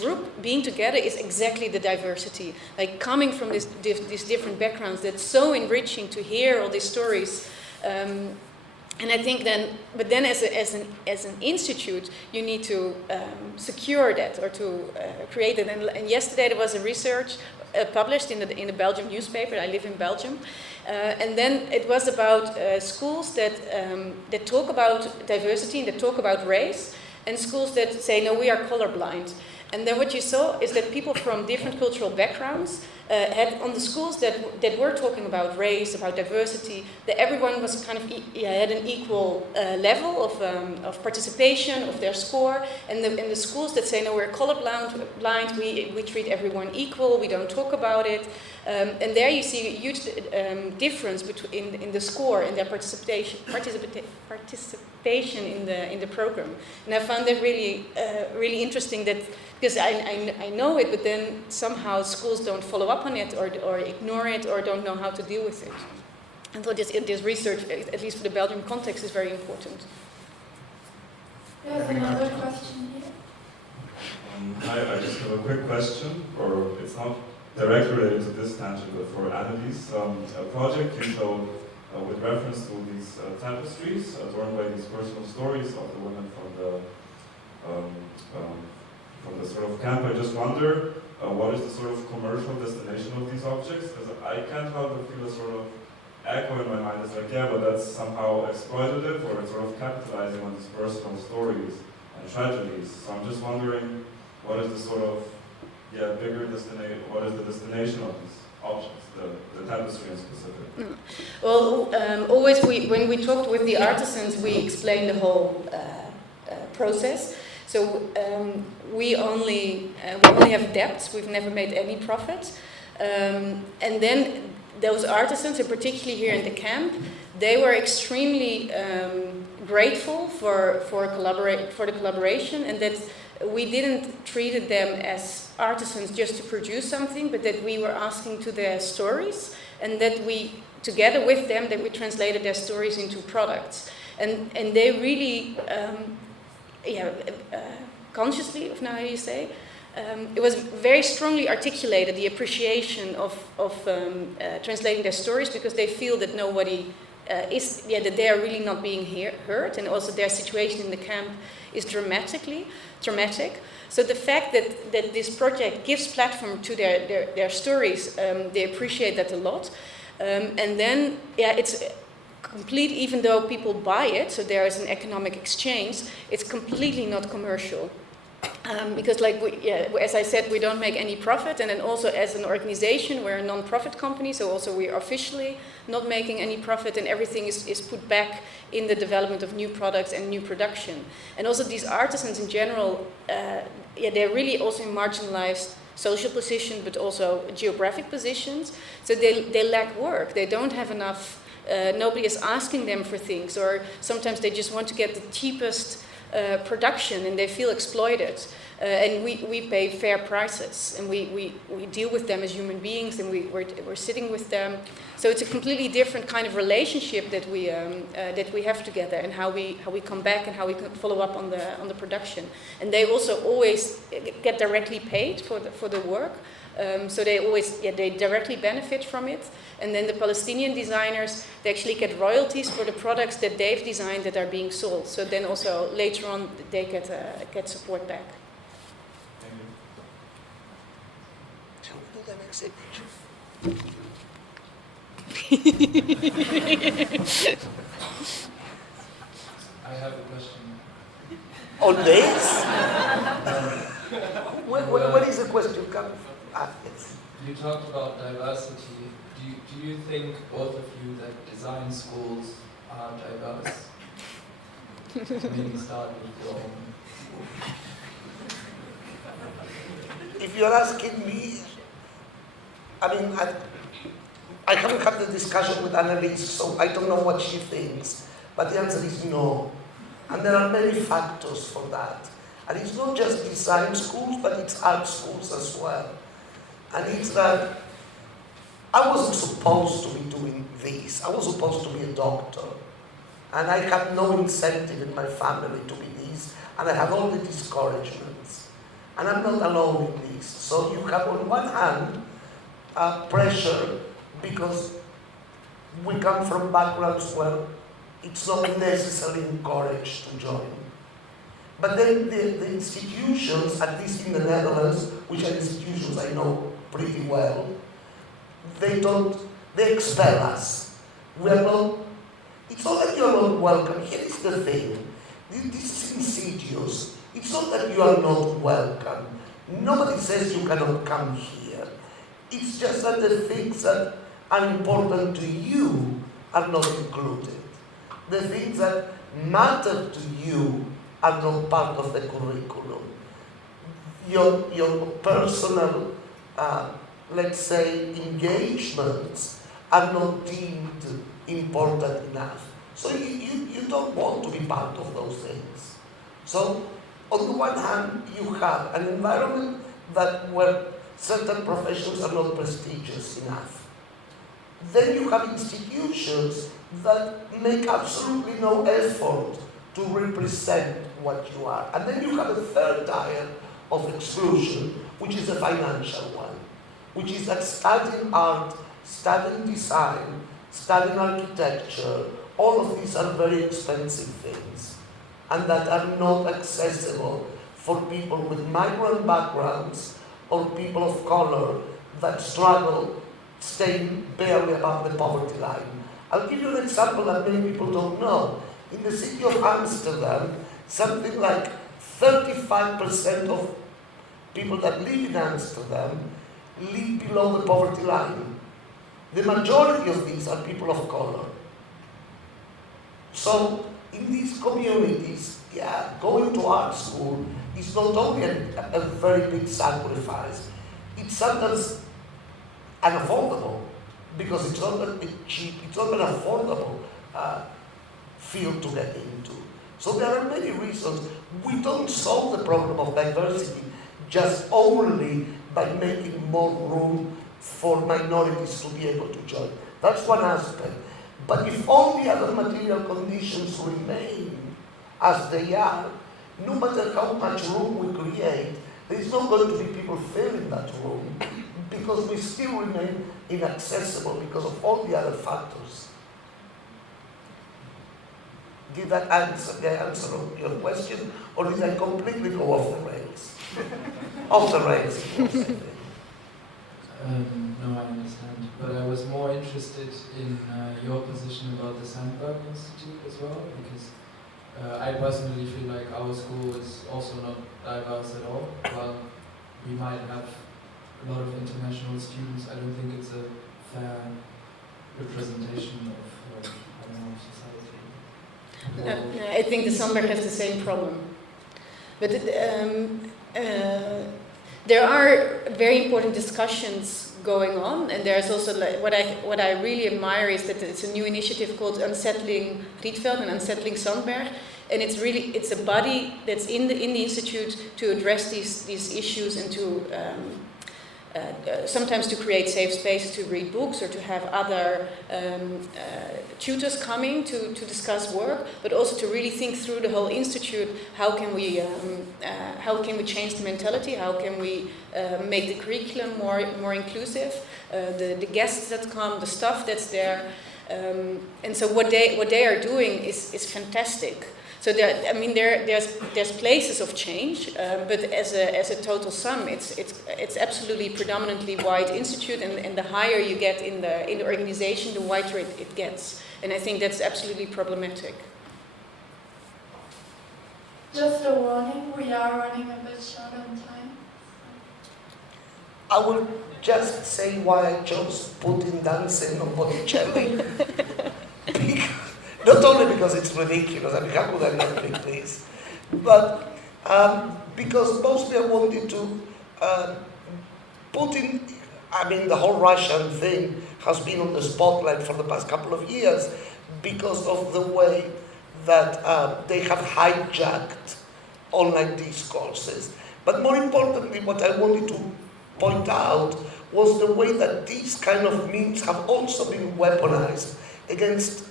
group being together is exactly the diversity, like coming from these different backgrounds. That's so enriching to hear all these stories, and I think then as an institute, you need to secure that or to create it. And yesterday there was a research published in the Belgian newspaper. I live in Belgium, and then it was about schools that talk about diversity and that talk about race, and schools that say, no, we are colorblind. And then what you saw is that people from different cultural backgrounds had on the schools that were talking about race, about diversity, that everyone was kind of had an equal level of participation, of their score. And the schools that say, no, we're colorblind, we treat everyone equal, we don't talk about it. And there you see a huge difference between in the score and their participation in the program. And I found that really interesting, that because I know it, but then somehow schools don't follow up on it or ignore it or don't know how to deal with it. And so this research, at least for the Belgian context, is very important. There's another question here. Hi, I just have a quick question, or it's not directly related to this tangent, but for Annelys. A project you showed with reference to these tapestries adorned by these personal stories of the women from the sort of camp. I just wonder what is the sort of commercial destination of these objects? Because I can't help but feel a sort of echo in my mind. It's like, yeah, but that's somehow exploitative, or it's sort of capitalizing on these personal stories and tragedies. So I'm just wondering, what is the sort of bigger destination? What is the destination of these objects, the tapestry in specific? Well, always when we talked with the artisans, we explained the whole process. So we only have debts. We've never made any profit. And then those artisans, and particularly here in the camp, they were extremely grateful for the collaboration, and that we didn't treat them as artisans just to produce something, but that we were asking to their stories, and that we, together with them, that we translated their stories into products. And they really, consciously, if now how you say, it was very strongly articulated, the appreciation of translating their stories, because they feel that nobody that they are really not being heard, and also their situation in the camp is traumatic. So the fact that this project gives platform to their stories, they appreciate that a lot. And then, it's complete, even though people buy it, so there is an economic exchange, it's completely not commercial. Because as I said, we don't make any profit, and then also as an organization, we're a non-profit company, so also we are officially not making any profit, and everything is put back in the development of new products and new production. And also these artisans in general, they're really also in marginalized social position, but also geographic positions, so they lack work, they don't have enough, nobody is asking them for things, or sometimes they just want to get the cheapest production, and they feel exploited. And we pay fair prices, and we deal with them as human beings, and we're sitting with them. So it's a completely different kind of relationship that we have together, and how we come back and how we follow up on the production. And they also always get directly paid for the work. So they directly benefit from it. And then the Palestinian designers, they actually get royalties for the products that they've designed that are being sold. So then also later on they get support back. Shall we do the next image? I have a question. On this? What is the question coming from? Yes. You talked about diversity. Do you think, both of you, that design schools are diverse? Maybe start with your own. If you're asking me, I mean, I haven't had the discussion with Annelys, so I don't know what she thinks, but the answer is no. And there are many factors for that. And it's not just design schools, but it's art schools as well. And it's that I wasn't supposed to be doing this. I was supposed to be a doctor. And I had no incentive in my family to be this, and I had all the discouragements. And I'm not alone in this. So you have on one hand, pressure because we come from backgrounds where it's not necessarily encouraged to join. But then the institutions, at least in the Netherlands, which are institutions I know pretty well, they expel us. We are not, it's not that you are not welcome. Here is the thing. This is insidious. It's not that you are not welcome. Nobody says you cannot come here. It's just that the things that are important to you are not included. The things that matter to you are not part of the curriculum. Your personal, let's say, engagements are not deemed important enough. So you don't want to be part of those things. So on the one hand, you have an environment where certain professions are not prestigious enough. Then you have institutions that make absolutely no effort to represent what you are. And then you have a third tier of exclusion, which is a financial one, which is that studying art, studying design, studying architecture, all of these are very expensive things, and that are not accessible for people with migrant backgrounds or people of color that struggle staying barely above the poverty line. I'll give you an example that many people don't know. In the city of Amsterdam, something like 35% of people that live in Amsterdam live below the poverty line. The majority of these are people of color. So in these communities, going to art school is not only a very big sacrifice, it's sometimes unaffordable, because it's not cheap, it's not an affordable field to get into. So there are many reasons. We don't solve the problem of diversity just only by making more room for minorities to be able to join. That's one aspect. But if all the other material conditions remain as they are, no matter how much room we create, there is not going to be people filling that room, because we still remain inaccessible because of all the other factors. Did that answer your question, or did I completely go off the rails? Off the rails, of course, I think. No, I understand. But I was more interested in your position about the Sandberg Institute as well, because I personally feel like our school is also not diverse at all. Well, we might have a lot of international students. I don't think it's a fair representation of society. I think the Sandberg has the same problem. But there are very important discussions going on, and there's also what I really admire is that it's a new initiative called Unsettling Rietveld and Unsettling Sandberg, and it's a body that's in the institute to address these issues and to sometimes to create safe spaces to read books or to have other tutors coming to discuss work, but also to really think through the whole institute. How can we change the mentality? How can we make the curriculum more inclusive? The guests that come, the staff that's there, and so what they are doing is fantastic. So there's places of change, but as a total sum, it's absolutely predominantly white institute, and the higher you get in the organization, the whiter it gets, and I think that's absolutely problematic. Just a warning, we are running a bit short on time. I will just say why I chose Putin dancing on Botticelli. Not only because it's ridiculous, I mean, how could I not pick this? But because mostly I wanted to Putin, I mean, the whole Russian thing has been on the spotlight for the past couple of years because of the way that they have hijacked online discourses. But more importantly, what I wanted to point out was the way that these kind of memes have also been weaponized against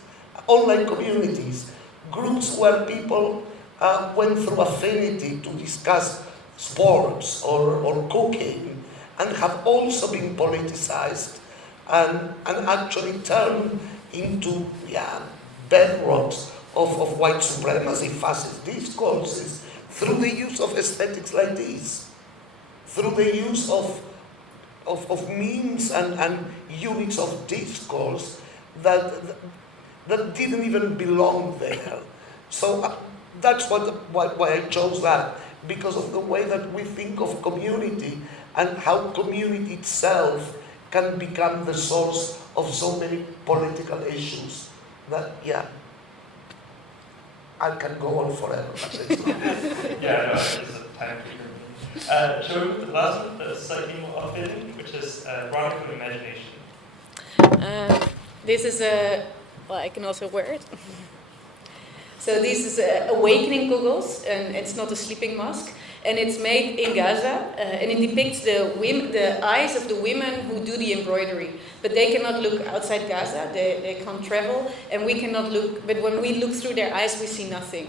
online communities, groups where people went through affinity to discuss sports or cooking, and have also been politicized and actually turned into bedrocks of white supremacy, fascist discourses, through the use of aesthetics like this, through the use of memes and units of discourse that didn't even belong there. So that's why I chose that, because of the way that we think of community and how community itself can become the source of so many political issues that, I can go on forever. Yeah, no, it's a time for shall we move to the last one, the slightly more off-fitting, which is radical imagination? This is I can also wear it. So this is awakening goggles, and it's not a sleeping mask, and it's made in Gaza, and it depicts the eyes of the women who do the embroidery, but they cannot look outside Gaza, they can't travel, and we cannot look, but when we look through their eyes, we see nothing.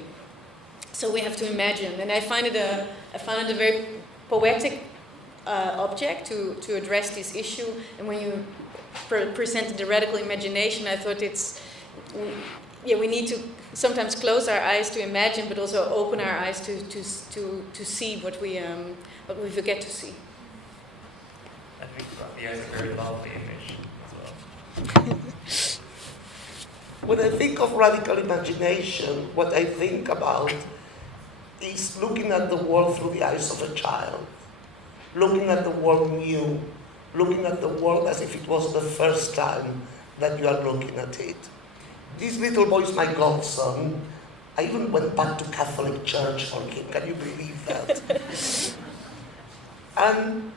So we have to imagine, and I found it a very poetic object to address this issue, and when you presented the radical imagination, I thought we need to sometimes close our eyes to imagine, but also open our eyes to see what we forget to see. I think Flavia is a very lovely image as well. When I think of radical imagination, what I think about is looking at the world through the eyes of a child, looking at the world new, looking at the world as if it was the first time that you are looking at it. This little boy is my godson. I even went back to Catholic Church for him. Can you believe that? And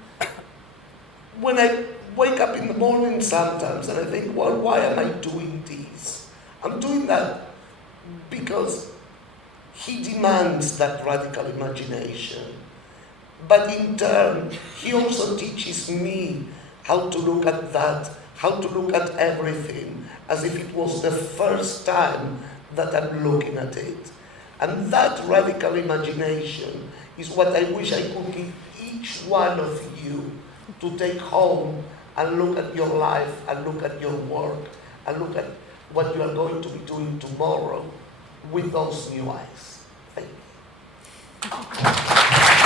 when I wake up in the morning sometimes and I think, well, why am I doing this? I'm doing that because he demands that radical imagination. But in turn, he also teaches me how to look at that, how to look at everything as if it was the first time that I'm looking at it. And that radical imagination is what I wish I could give each one of you to take home and look at your life and look at your work and look at what you are going to be doing tomorrow with those new eyes. Thank you.